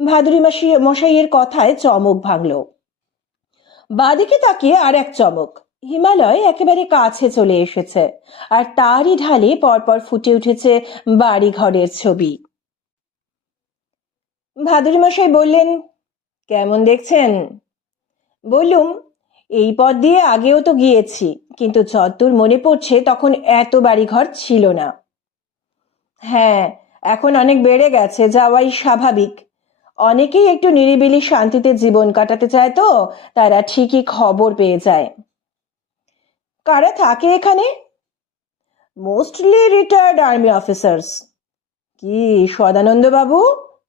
ভাদুরী মশাইয়ের কথায় চমক ভাঙল। বাদিকে তাকিয়ে আর এক চমক, হিমালয় একেবারে কাছে চলে এসেছে, আর তারই ঢালে পরপর ফুটে উঠেছে বাড়ি ঘরের ছবি। ভাদুরী মশাই বললেন, কেমন দেখছেন? বললুম, এই পথ দিয়ে আগেও তো গিয়েছি, কিন্তু যতদূর মনে পড়ছে তখন এত বাড়িঘর ছিল না। হ্যাঁ, এখন অনেক বেড়ে গেছে, যাওয়াই স্বাভাবিক। অনেকেই একটু নিরিবিলি শান্তিতে জীবন কাটাতে চায়, তো তারা ঠিকই খবর পেয়ে যায়। কারা থাকে এখানে? Mostly retired army officers. কি সদানন্দ বাবু,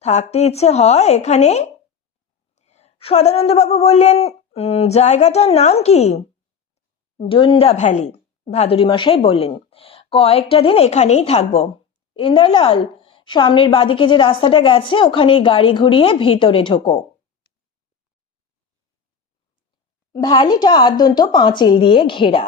থাকতে ইচ্ছে হয় এখানে? সদানন্দ বাবু বললেন, জায়গাটার নাম কি? ডুন্ডা ভ্যালি। ভাদুরী মশাই বললেন, কয়েকটা দিন এখানেই থাকবো। ইন্দরলাল, সামনের বাদিকে যে রাস্তাটা গেছে ওখানেই গাড়ি ঘুরিয়ে ভিতরে ঢোকো। ভ্যালিটা আদ্যন্ত পাঁচিল দিয়ে ঘেরা,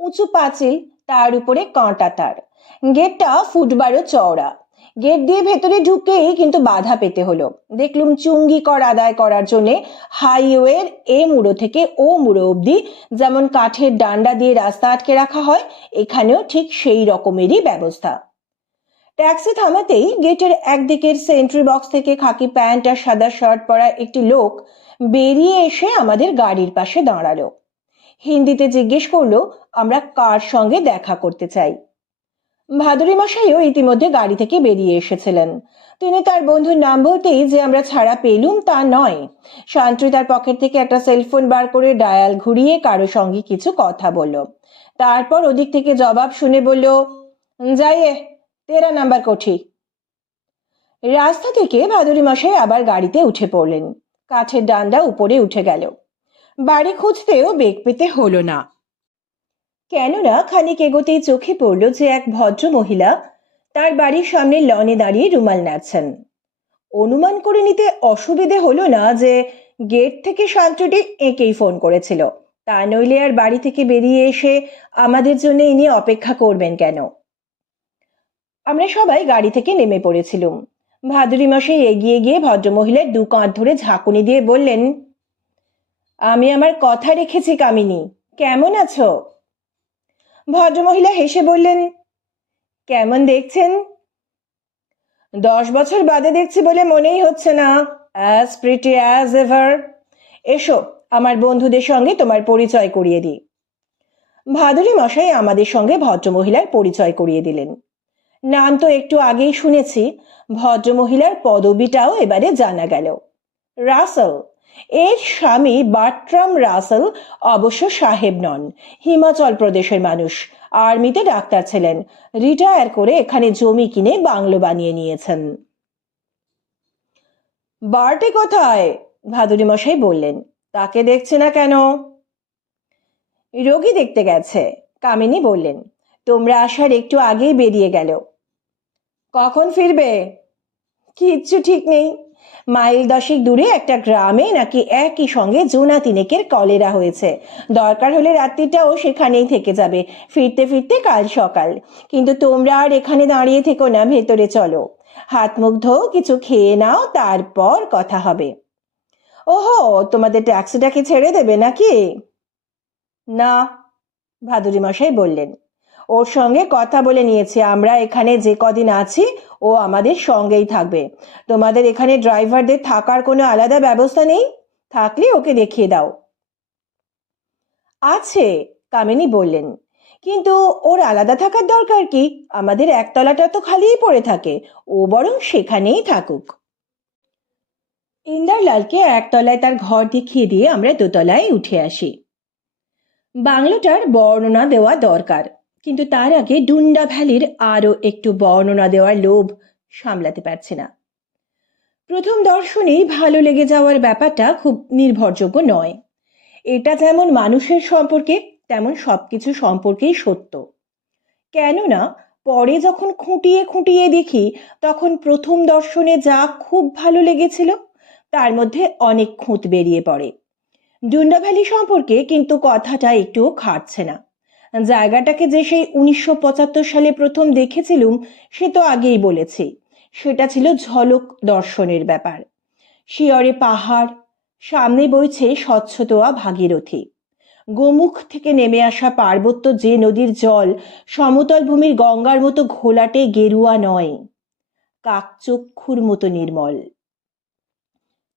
উঁচু পাঁচিল, তার উপরে কাঁটা তার। গেটটা ফুটবারও চওড়া। গেট দিয়ে ভেতরে ঢুকেই কিন্তু বাধা পেতে হলো। দেখলুম চুঙ্গি কর আদায় করার জন্যে হাইওয়ের এ মুড়ো থেকে ও মুড়ো অবধি যেমন কাঠের ডান্ডা দিয়ে রাস্তা আটকে রাখা হয়, এখানেও ঠিক সেই রকমেরই ব্যবস্থা। ট্যাক্সি থামাতেই গেটের একদিকের সেন্ট্রি বক্স থেকে খাকি প্যান্ট আর সাদা শার্ট পরা একটি লোক বেরিয়ে এসে আমাদের গাড়ির পাশে দাঁড়ালো। হিন্দিতে জিজ্ঞেস করলো আমরা কার সঙ্গে দেখা করতে চাই। ভাদুরী মশাইও ইতিমধ্যে গাড়ি থেকে বেরিয়ে এসেছিলেন। তিনি তার বন্ধুর নাম বলতেই যে আমরা ছাড়া পেলুম তা নয়। শান্ত্রী তার পকেট থেকে একটা সেলফোন বার করে ডায়াল ঘুরিয়ে কারো সঙ্গে কিছু কথা বলল। তারপর ওদিক থেকে জবাব শুনে বলল, যাইয়ে 13 নাম্বার কোঠি। রাস্তা থেকে ভাদুরী মশাই আবার গাড়িতে উঠে পড়লেন। কাঠের ডান্ডা উপরে উঠে গেল। বাড়ি খুঁজতেও বেগ পেতে হলো না, কেননা খানিক এগোতেই চোখে পড়ল যে এক ভদ্র মহিলা তার বাড়ির সামনে লনে দাঁড়িয়ে রুমাল নাড়ছেন। অনুমান করে নিতে অসুবিধে হলো না যে গেট থেকে শান্তিটি একেই ফোন করেছিল, তা নইলে আর বাড়ি থেকে বেরিয়ে এসে আমাদের জন্য ইনি অপেক্ষা করবেন কেন। আমরা সবাই গাড়ি থেকে নেমে পড়েছিলাম। ভাদুরী মশাই এগিয়ে গিয়ে ভদ্রমহিলার 2 কাঁধ ধরে ঝাঁকুনি দিয়ে বললেন, আমি আমার কথা রেখেছি কামিনী, কেমন আছো? ভদ্রমহিলা হেসে বললেন, কেমন দেখছেন? 10 বছর বাদে দেখছি বলে মনেই হচ্ছে না। As pretty as ever. এসো আমার বন্ধুদের সঙ্গে তোমার পরিচয় করিয়ে দিই। ভাদুরী মশাই আমাদের সঙ্গে ভদ্রমহিলার পরিচয় করিয়ে দিলেন। নাম তো একটু আগেই শুনেছি, ভদ্রমহিলার পদবিটাও এবারে জানা গেল, রাসেল। এর স্বামী বার্ট্রাম রাসেল অবশ্য সাহেব নন, হিমাচল প্রদেশের মানুষ, আর্মিতে ডাক্তার ছিলেন, রিটায়ার করে এখানে জমি কিনে বাংলো বানিয়ে নিয়েছেন। বার্টে কোথায়? ভাদুরী মশাই বললেন। তাকে দেখছে না কেন? রোগী দেখতে গেছে, কামিনী বললেন। তোমরা আসার একটু আগেই বেরিয়ে গেল। কখন ফিরবে? কিচ্ছু ঠিক নেই। মাইল 10 দূরে একটা গ্রামে নাকি একই সঙ্গে জোনা 3 কলেরা হয়েছে। দরকার হলে রাত্রিটাও সেখানেই থেকে যাবে, ফিরতে ফিরতে কাল সকাল। কিন্তু তোমরা আর এখানে দাঁড়িয়ে থেকো না, ভেতরে চলো, হাত মুখ ধোও, কিছু খেয়ে নাও, তারপর কথা হবে। ওহো, তোমাদের ট্যাক্সিটাকে ছেড়ে দেবে নাকি? না, ভাদুরী মশাই বললেন। ওর সঙ্গে কথা বলে নিয়েছি, আমরা এখানে যে কদিন আছি ও আমাদের সঙ্গেই থাকবে। তোমাদের এখানে ড্রাইভারদের থাকার কোনো আলাদা ব্যবস্থা নেই? থাকলে ওকে দেখিয়ে দাও। আছে, কামিনী বললেন, কিন্তু ওর আলাদা থাকার দরকার কি? আমাদের একতলাটা তো খালিই পড়ে থাকে, ও বরং সেখানেই থাকুক। ইন্দারলালকে একতলায় তার ঘর দেখিয়ে দিয়ে আমরা দোতলায় উঠে আসি। বাংলোটার বর্ণনা দেওয়া দরকার, কিন্তু তার আগে ডুন্ডা ভ্যালির আরো একটু বর্ণনা দেওয়ার লোভ সামলাতে পারছি না। প্রথম দর্শনেই ভালো লেগে যাওয়ার ব্যাপারটা খুব নির্ভরযোগ্য নয়। এটা যেমন মানুষের সম্পর্কে, তেমন সবকিছু সম্পর্কেই সত্য। কেননা পরে যখন খুঁটিয়ে খুঁটিয়ে দেখি, তখন প্রথম দর্শনে যা খুব ভালো লেগেছিল তার মধ্যে অনেক খুঁত বেরিয়ে পড়ে। ডুন্ডা ভ্যালি সম্পর্কে কিন্তু কথাটা একটুও খাটছে না। জায়গাটাকে যে সেই 1975 সালে প্রথম দেখেছিলুম সে তো আগেই বলেছি, সেটা ছিল ঝলক দর্শনের ব্যাপার। শিয়রে পাহাড়, সামনে বইছে স্বচ্ছতোয়া ভাগীরথী, গোমুখ থেকে নেমে আসা পার্বত্য যে নদীর জল সমতল ভূমির গঙ্গার মতো ঘোলাটে গেরুয়া নয়, কাকচক্ষুর মতো নির্মল।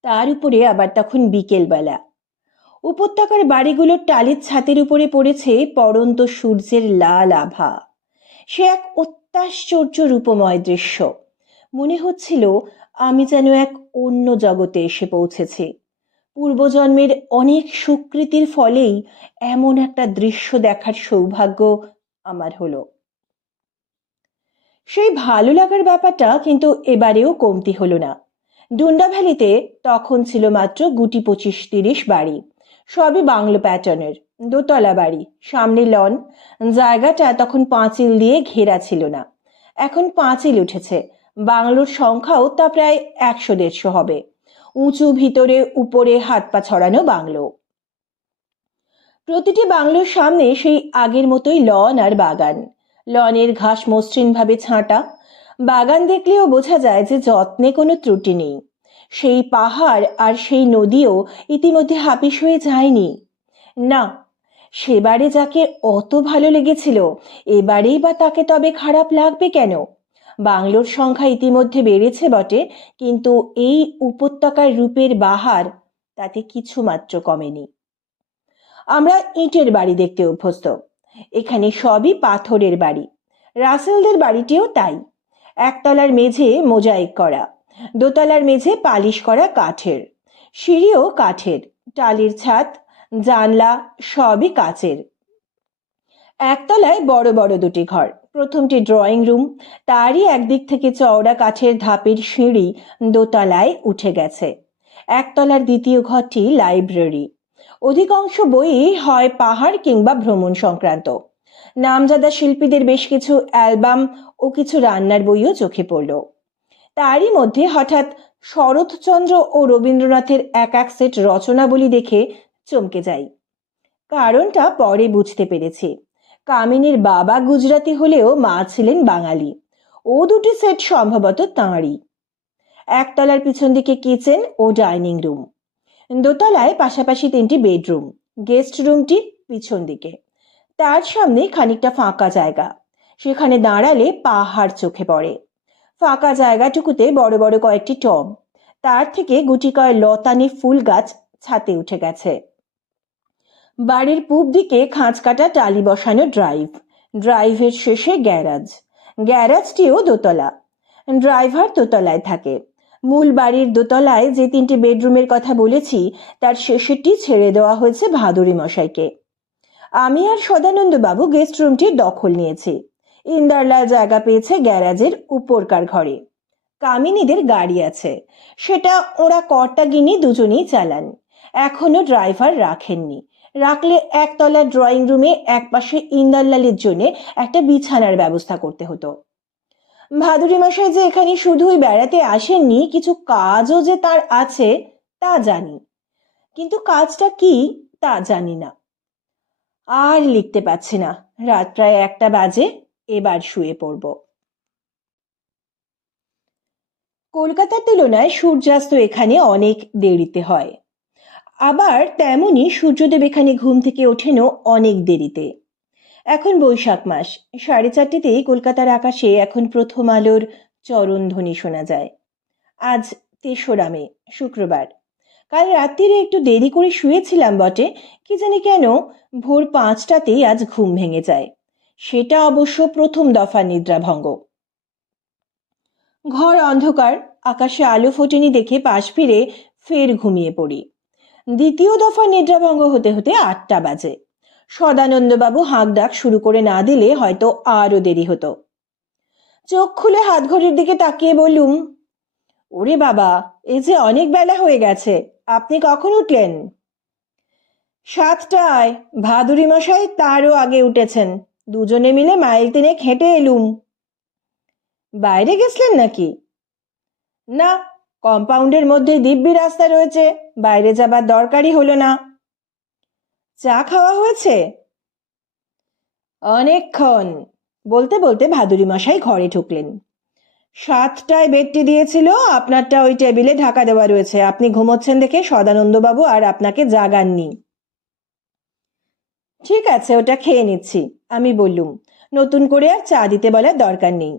তার উপরে আবার তখন বিকেলবেলা, উপত্যকার বাড়িগুলোর টালির ছাতের উপরে পড়েছে পড়ন্ত সূর্যের লাল আভা। সে এক অত্যাশ্চর্য রূপময় দৃশ্য। মনে হচ্ছিল আমি যেন এক অন্য জগতে এসে পৌঁছেছি। পূর্বজন্মের অনেক সুকৃতির ফলেই এমন একটা দৃশ্য দেখার সৌভাগ্য আমার হলো। সেই ভালো লাগার ব্যাপারটা কিন্তু এবারেও কমতি হলো না। ডুন্ডা ভ্যালিতে তখন ছিল মাত্র গুটি 25-30 বাড়ি, সবই বাংলো প্যাটার্নের, দোতলা বাড়ি, সামনে লন। জায়গাটা তখন পাঁচিল দিয়ে ঘেরা ছিল না, এখন পাঁচিল উঠেছে। বাংলোর সংখ্যাও তা প্রায় 100-150 হবে। উঁচু, ভিতরে উপরে হাত পা ছড়ানো বাংলো। প্রতিটি বাংলোর সামনে সেই আগের মতোই লন আর বাগান। লনের ঘাস মসৃণ ভাবে ছাঁটা, বাগান দেখলেও বোঝা যায় যে যত্নে কোনো ত্রুটি নেই। সেই পাহাড় আর সেই নদীও ইতিমধ্যে হাপিস হয়ে যায়নি। না, সেবারে যাকে অত ভালো লেগেছিল এবারেই বা তাকে তবে খারাপ লাগবে কেন? বাংলোর সংখ্যা ইতিমধ্যে বেড়েছে বটে, কিন্তু এই উপত্যকার রূপের বাহার তাতে কিছু মাত্র কমেনি। আমরা ইটের বাড়ি দেখতে অভ্যস্ত, এখানে সবই পাথরের বাড়ি। রাসেলদের বাড়িটিও তাই। একতলার মেঝে মোজাইক করা, দোতলার মেঝে পালিশ করা কাঠের, সিঁড়িও কাঠের, টালির ছাদ, জানলা সবই কাচের। একতলায় বড় বড় দুটি ঘর, প্রথমটি ড্রয়িং রুম, তারই একদিক থেকে চওড়া কাঠের ধাপের সিঁড়ি দোতলায় উঠে গেছে। একতলার দ্বিতীয় ঘরটি লাইব্রেরি, অধিকাংশ বই হয় পাহাড় কিংবা ভ্রমণ সংক্রান্ত। নামজাদা শিল্পীদের বেশ কিছু অ্যালবাম ও কিছু রান্নার বইও চোখে পড়ল। তারই মধ্যে হঠাৎ শরৎচন্দ্র ও রবীন্দ্রনাথের এক এক সেট রচনাবলী দেখে চমকে যাই। কারণটা পরে বুঝতে পেরেছি। কামিনীর বাবা গুজরাটি হলেও মা ছিলেন বাঙালি। ও দুটি সেট সম্ভবত তাঁরই। একতলার পিছন দিকে কিচেন ও ডাইনিং রুম, দোতলায় পাশাপাশি তিনটি বেডরুম, গেস্ট রুমটি পিছন দিকে। তার সামনে খানিকটা ফাঁকা জায়গা, সেখানে দাঁড়ালে পাহাড় চোখে পড়ে। ফাঁকা জায়গাটুকুতে বড় বড় কয়েকটি টব, তার থেকে গুটিকয় লতানে ফুল গাছ ছাতে উঠে গেছে। বাড়ির পূব দিকে খাঁজ কাটা টালি বসানো ড্রাইভ, ড্রাইভের শেষে গ্যারাজ, গ্যারাজটিও দোতলা। ড্রাইভার দোতলায় থাকে। মূল বাড়ির দোতলায় যে তিনটি বেডরুমের কথা বলেছি তার শেষেরটি ছেড়ে দেওয়া হয়েছে ভাদুরী মশাইকে। আমি আর সদানন্দ বাবু গেস্ট রুমটির দখল নিয়েছি। ইন্দারলাল জায়গা পেয়েছে গ্যারাজের উপরকার ঘরে। কামিনীদের গাড়ি আছে, সেটা ওরা কর্তাগিনী দুজনেই চালান। এখনো ড্রাইভার রাখেননি। রাখলে একতলার ড্রয়িং রুমে একপাশে ইন্দারলালের জন্য একটা বিছানার ব্যবস্থা করতে হতো। ভাদুরী মশাই যে এখানে শুধুই বেড়াতে আসেননি, কিছু কাজও যে তার আছে তা জানি, কিন্তু কাজটা কি তা জানি না। আর লিখতে পাচ্ছি না, রাত প্রায় 1টা বাজে, এবার শুয়ে পড়ব। কলকাতার তুলনায় সূর্যাস্ত এখানে অনেক দেরিতে হয়, আবার তেমনি সূর্যদেব এখানে ঘুম থেকে ওঠেনও অনেক দেরিতে। এখন বৈশাখ মাস, 4:30তেই কলকাতার আকাশে এখন প্রথম আলোর চরণধ্বনি শোনা যায়। আজ 3রা মে, শুক্রবার। কাল রাত্রিরে একটু দেরি করে শুয়েছিলাম বটে, কি জানি কেন ভোর 5টাতেই আজ ঘুম ভেঙে যায়। সেটা অবশ্য প্রথম দফা নিদ্রাভঙ্গ। ঘর অন্ধকার, আকাশে আলো ফোটেনি দেখে পাশ ফিরে ফের ঘুমিয়ে পড়ি। দ্বিতীয় দফা নিদ্রাভঙ্গ হতে হতে 8টা বাজে। সদানন্দবাবু হাঁক ডাক শুরু করে না দিলে হয়তো আরো দেরি হতো। চোখ খুলে হাত ঘড়ির দিকে তাকিয়ে বললুম, ওরে বাবা, এ যে অনেক বেলা হয়ে গেছে, আপনি কখন উঠলেন? 7টায়। ভাদুরী মশাই তারও আগে উঠেছেন। দুজনে মিলে মাইল 3 হেঁটে এলুম। বাইরে গেছিলেন নাকি? না, কম্পাউন্ডের মধ্যে দিব্যি রাস্তা রয়েছে, বাইরে যাবার দরকারই হলো না। চা খাওয়া হয়েছে? অনেকক্ষণ। বলতে বলতে ভাদুরী মশাই ঘরে ঢুকলেন। 7টায় বেডটি দিয়েছিল, আপনারটা ওই টেবিলে ঢাকা দেওয়া রয়েছে। আপনি ঘুমোচ্ছেন দেখে সদানন্দবাবু আর আপনাকে জাগাননি। ঠিক আছে, ওটা খেয়ে নিচ্ছি, আমি বললুম। নতুন করে আর চা দিতে বলার দরকার নেই।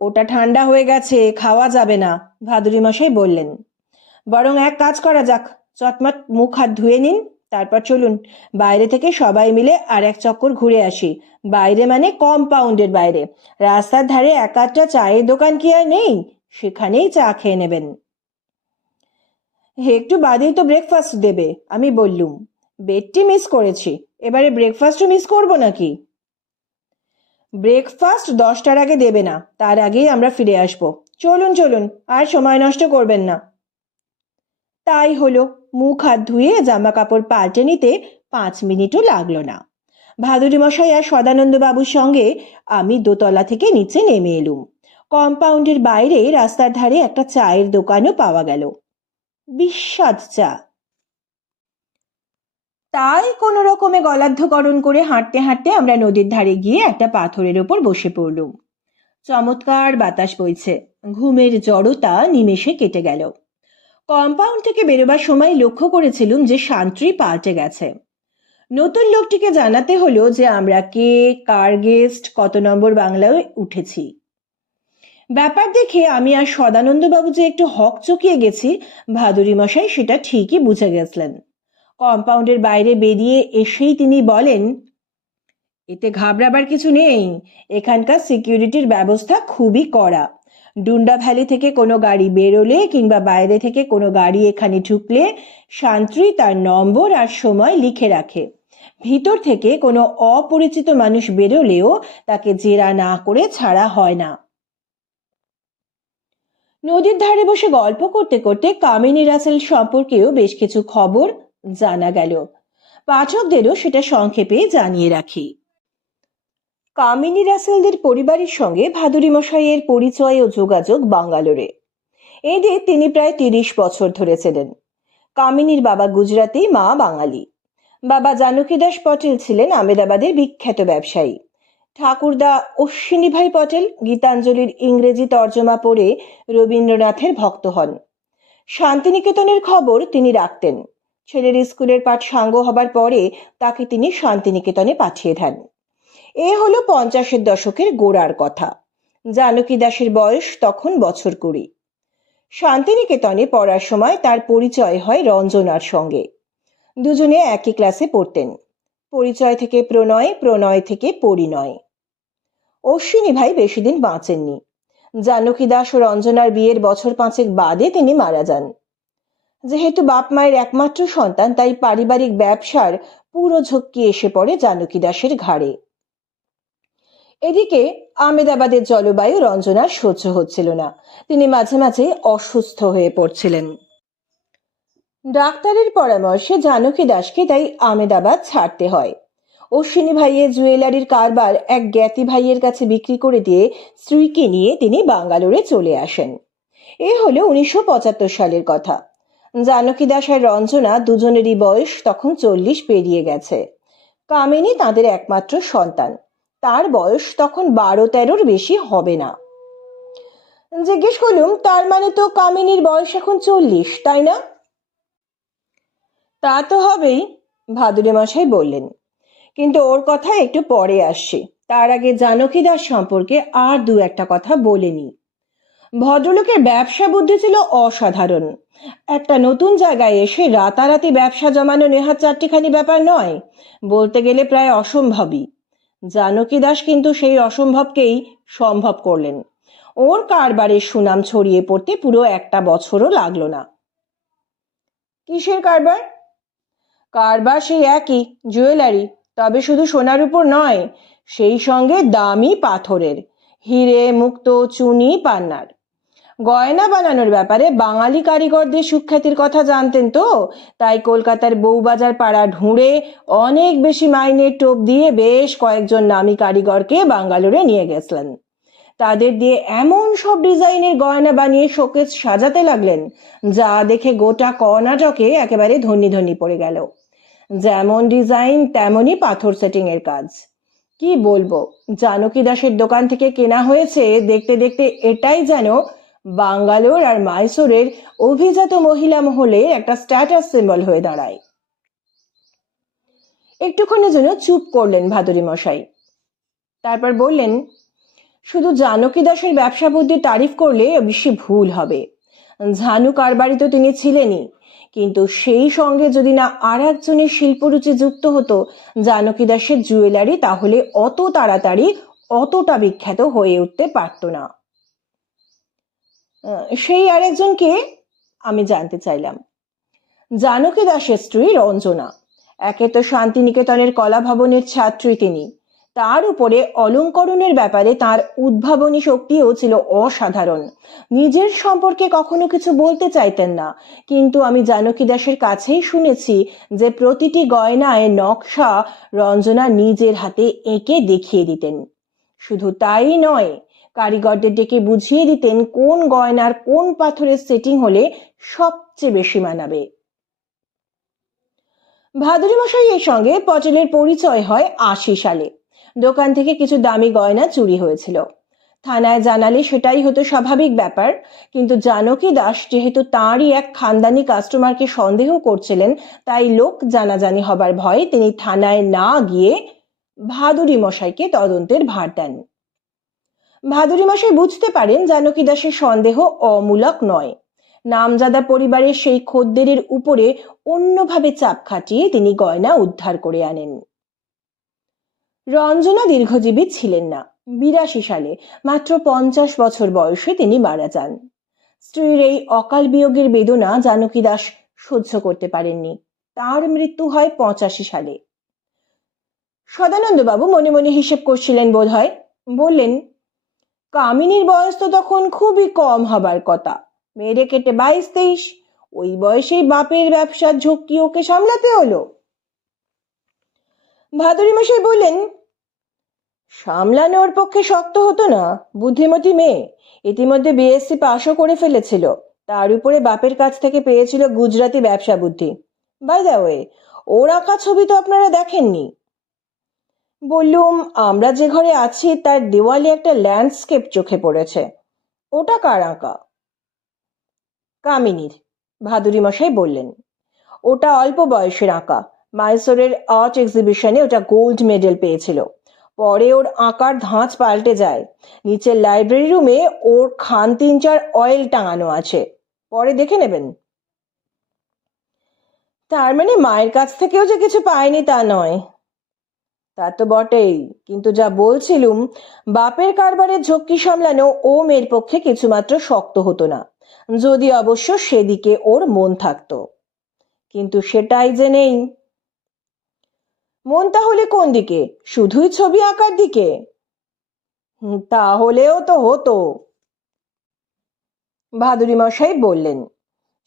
ওটা ঠান্ডা হয়ে গেছে, খাওয়া যাবে না, ভাদুরী মশাই বললেন। বরং এক কাজ করা যাক, চটমট মুখ হাত ধুয়ে নিন, তারপর চলুন বাইরে থেকে সবাই মিলে আর এক চক্কর ঘুরে আসি। বাইরে মানে কম্পাউন্ডের বাইরে। রাস্তার ধারে এক আধটা চায়ের দোকান কি আর নেই? সেখানেই চা খেয়ে নেবেন। একটু বাদেই তো ব্রেকফাস্ট দেবে, আমি বললুম। বেডটি মিস করেছি, এবারে ব্রেকফাস্টও মিস করবো নাকি? ব্রেকফাস্ট 10টার আগে দেবে না, তার আগেই আমরা ফিরে আসবো। চলুন চলুন, আর সময় নষ্ট করবেন না। তাই হলো। মুখ হাত ধুয়ে জামা কাপড় পাল্টে নিতে 5 মিনিটও লাগলো না। ভাদুরী মশাই আর সদানন্দ বাবুর সঙ্গে আমি দোতলা থেকে নিচে নেমে এলুম। কম্পাউন্ডের বাইরে রাস্তার ধারে একটা চায়ের দোকানও পাওয়া গেল। বিস্বাদ চা। তাই কোনো রকমে গলাধ্যকরণ করে হাঁটতে হাঁটতে আমরা নদীর ধারে গিয়ে একটা পাথরের ওপর বসে পড়লুম। চমৎকার বাতাস বইছে, ঘুমের জড়তা নিমেষে কেটে গেল। কম্পাউন্ড থেকে বেরোবার সময় লক্ষ্য করেছিলুম যে সান্ত্রী পাল্টে গেছে। নতুন লোকটিকে জানাতে হলো যে আমরা কে, কার গেস্ট, কত নম্বর বাংলায় উঠেছি। ব্যাপার দেখে আমি আর সদানন্দবাবু যে একটু হকচকিয়ে গেছি, ভাদুরী মশাই সেটা ঠিকই বুঝে গেছিলেন। কম্পাউন্ডের বাইরে বেরিয়ে এসেই তিনি বলেন, এতে ঘাবড়াবার কিছু নেই। এখানকার সিকিউরিটির ব্যবস্থা খুবই কড়া। ডুন্ডা ভ্যালি থেকে কোনো গাড়ি বেরোলে কিংবা বাইরে থেকে কোনো গাড়ি এখানে ঢুকলে শান্ত্রী তার নম্বর আর সময় লিখে রাখে। ভিতর থেকে কোনো অপরিচিত মানুষ বেরোলেও তাকে জেরা না করে ছাড়া হয় না। নদীর ধারে বসে গল্প করতে করতে কামিনী রাসেল সম্পর্কেও বেশ কিছু খবর জানা গেল। পাঠকদেরও সেটা সংক্ষেপে জানিয়ে রাখি। কামিনী রাসেলদের পরিবারের সঙ্গে ভাদুরী মশাইয়ের পরিচয় ও যোগাযোগ বাঙ্গালোরে। এদের তিনি প্রায় 30 বছর ধরে ছিলেন। কামিনীর বাবা গুজরাতি, মা বাঙালি। বাবা জানকী দাস পটেল ছিলেন আমেদাবাদের বিখ্যাত ব্যবসায়ী। ঠাকুরদা অশ্বিনীভাই পটেল গীতাঞ্জলির ইংরেজি তর্জমা পড়ে রবীন্দ্রনাথের ভক্ত হন। শান্তিনিকেতনের খবর তিনি রাখতেন। ছেলের স্কুলের পাঠ সাঙ্গ হবার পরে তাকে তিনি শান্তিনিকেতনে পাঠিয়ে দেন। এ হলো 50-এর দশকের গোড়ার কথা। জানকী দাসের বয়স তখন বছর 20। শান্তিনিকেতনে পড়ার সময় তার পরিচয় হয় রঞ্জনার সঙ্গে। দুজনে একই ক্লাসে পড়তেন। পরিচয় থেকে প্রণয়, প্রণয় থেকে পরিণয়। অশ্বিনী ভাই বেশি দিন বাঁচেননি। জানকী দাস ও রঞ্জনার বিয়ের বছর 5 বাদে তিনি মারা যান। যেহেতু বাপ মায়ের একমাত্র সন্তান, তাই পারিবারিক ব্যবসার পুরো ঝক্কি এসে পড়ে জানকী দাসের ঘাড়ে। এদিকে আমেদাবাদের জলবায়ু রঞ্জনার সহ্য হচ্ছিল না। তিনি মাঝে মাঝে অসুস্থ হয়ে পড়ছিলেন। ডাক্তারের পরামর্শে জানকী দাসকে তাই আমেদাবাদ ছাড়তে হয়। অশ্বিনী ভাইয়ের জুয়েলারির কারবার এক জ্ঞাতি ভাইয়ের কাছে বিক্রি করে দিয়ে স্ত্রীকে নিয়ে তিনি বাঙ্গালোরে চলে আসেন। এ হলো 1975 সালের কথা। জানকী দাস আর রঞ্জনা দুজনেরই বয়স তখন 40 পেরিয়ে গেছে। কামিনী তাদের একমাত্র সন্তান। তার বয়স তখন 12-13-র বেশি হবে না। জিজ্ঞেস করলুম, তার মানে তো কামিনীর বয়স এখন 40, তাই না? তা তো হবেই, ভাদুরী মশাই বললেন, কিন্তু ওর কথা একটু পরে আসছে। তার আগে জানকী দাস সম্পর্কে আর দু একটা কথা বলেনি। ভদ্রলোকের ব্যবসা বুদ্ধি ছিল অসাধারণ। একটা নতুন জায়গায় এসে রাতারাতি ব্যবসা জমানো নেহাত চারটিখানি ব্যাপার নয়, বলতে গেলে প্রায় অসম্ভবই। জানকী দাস কিন্তু সেই অসম্ভবকেই সম্ভব করলেন। ওর কারবারের সুনাম ছড়িয়ে পড়তে পুরো 1 বছরও লাগলো না। কিসের কারবার? কারবার সেই একই, জুয়েলারি। তবে শুধু সোনার উপর নয়, সেই সঙ্গে দামি পাথরের, হিরে, মুক্ত, চুনি, পান্নার। গয়না বানানোর ব্যাপারে বাঙালি কারিগরদের সুখ্যাতির কথা জানতেন তো, তাই কলকাতার বউবাজার পাড়া ঢুঁড়ে অনেক বেশি মাইনের টোপ দিয়ে বেশ কয়েকজন নামী কারিগরকে বাঙ্গালোরে নিয়ে গেছিলেন। তাদের দিয়ে এমন সব ডিজাইনের গয়না বানিয়ে শোকেস সাজাতে লাগলেন, যা দেখে গোটা কর্ণাটকে একেবারে ধন্যি ধন্যি পড়ে গেল। যেমন ডিজাইন তেমনই পাথর সেটিং এর কাজ। কি বলবো, জানকী দাসের দোকান থেকে কেনা হয়েছে দেখতে দেখতে এটাই যেন বাঙ্গালোর আর মাইসোরের অভিজাত মহিলা মহলে একটা স্ট্যাটাস সিম্বল হয়ে দাঁড়ায়। একটুক্ষণের জন্য চুপ করলেন ভাদুরী মশাই। তারপর বললেন, শুধু জানকী দাসের ব্যবসা বুদ্ধির তারিফ করলে বেশি ভুল হবে। ঝানু কারবারি তো তিনি ছিলেনই, কিন্তু সেই সঙ্গে যদি না আর একজনের শিল্পরুচি যুক্ত হতো জানকী দাসের জুয়েলারি, তাহলে অত তাড়াতাড়ি অতটা বিখ্যাত হয়ে উঠতে পারত না। সেই আরেকজন কে? আমি জানতে চাইলাম। জানকী দাসের স্ত্রী রঞ্জনা। একে তো শান্তিনিকেতনের কলা ভবনের ছাত্রী তিনি, তার উপরে অলঙ্করণের ব্যাপারে তার উদ্ভাবনী শক্তিও ছিল অসাধারণ। নিজের সম্পর্কে কখনো কিছু বলতে চাইতেন না, কিন্তু আমি জানকী দাসের কাছেই শুনেছি যে প্রতিটি গয়নায় নকশা রঞ্জনা নিজের হাতে এঁকে দেখিয়ে দিতেন। শুধু তাই নয়, কারিগরদের ডেকে বুঝিয়ে দিতেন কোন গয়নার কোন পাথরের সেটিং হলে সবচেয়ে বেশি মানাবে। ভাদুরী মশাইয়ের সঙ্গে পটেলের পরিচয় হয় 80 সালে। দোকান থেকে কিছু দামি গয়না চুরি হয়েছিল। থানায় জানালে সেটাই হতো স্বাভাবিক ব্যাপার, কিন্তু জানকী দাস যেহেতু তাঁরই এক খানদানি কাস্টমারকে সন্দেহ করছিলেন, তাই লোক জানাজানি হবার ভয়ে তিনি থানায় না গিয়ে ভাদুরী মশাইকে তদন্তের ভার দেন। ভাদুরী মশাই বুঝতে পারেন জানকী দাসের সন্দেহ অমূলক নয়। নামজাদা পরিবারের সেই খদ্দেরের উপরে অন্যভাবে চাপ খাটিয়ে তিনি গয়না উদ্ধার করে আনেন। রঞ্জনা দীর্ঘজীবী ছিলেন না। 82 সালে মাত্র 50 বছর বয়সে তিনি মারা যান। স্ত্রীর এই অকাল বিয়োগের বেদনা জানকী দাস সহ্য করতে পারেননি। তার মৃত্যু হয় 85 সালে। সদানন্দবাবু মনে মনে হিসেব করছিলেন বোধ হয়। বললেন, কামিনীর বয়স তো তখন খুবই কম হবার কথা, মেরে কেটে 22-23। ওই বয়সেই বাপের ব্যবসার ঝক্কি ওকে সামলাতে হলো। ভাদুরী মশাই বললেন, সামলানোর পক্ষে শক্ত হতো না, বুদ্ধিমতী মেয়ে, ইতিমধ্যে বিএসসি পাশও করে ফেলেছিল, তার উপরে বাপের কাছ থেকে পেয়েছিল গুজরাটি ব্যবসা বুদ্ধি। বাই দ্য ওয়ে, ওর আঁকা ছবি তো আপনারা দেখেননি। বললুম, আমরা যে ঘরে আছি তার দেওয়ালে একটা ল্যান্ডস্কেপ চোখে পড়েছে। ওটা কার আঁকা? কামিনীর। ভাদুরী মশাই বললেন, ওটা অল্প বয়সের আঁকা। মাইসোরের আর্ট এক্সিবিশনে ওটা গোল্ড মেডেল পেয়েছিল। পরে ওর আঁকার ধাঁচ পাল্টে যায়। নিচের লাইব্রেরি রুমে ওর খান 3-4 অয়েল টাঙানো আছে, পরে দেখে নেবেন। তার মানে মায়ের কাছ থেকেও যে কিছু পায়নি তা নয়। তা তো বটেই, কিন্তু যা বলছিলুম, বাপের কারবারের ঝক্কি সামলানো ও মেয়ের পক্ষে কিছুমাত্র শক্ত হতো না, যদি অবশ্য সেদিকে ওর মন থাকতো। কিন্তু সেটাই যে নেই। মন তাহলে কোন দিকে? শুধুই ছবি আঁকার দিকে? তাহলেও তো হতো। ভাদুরী মশাই বললেন,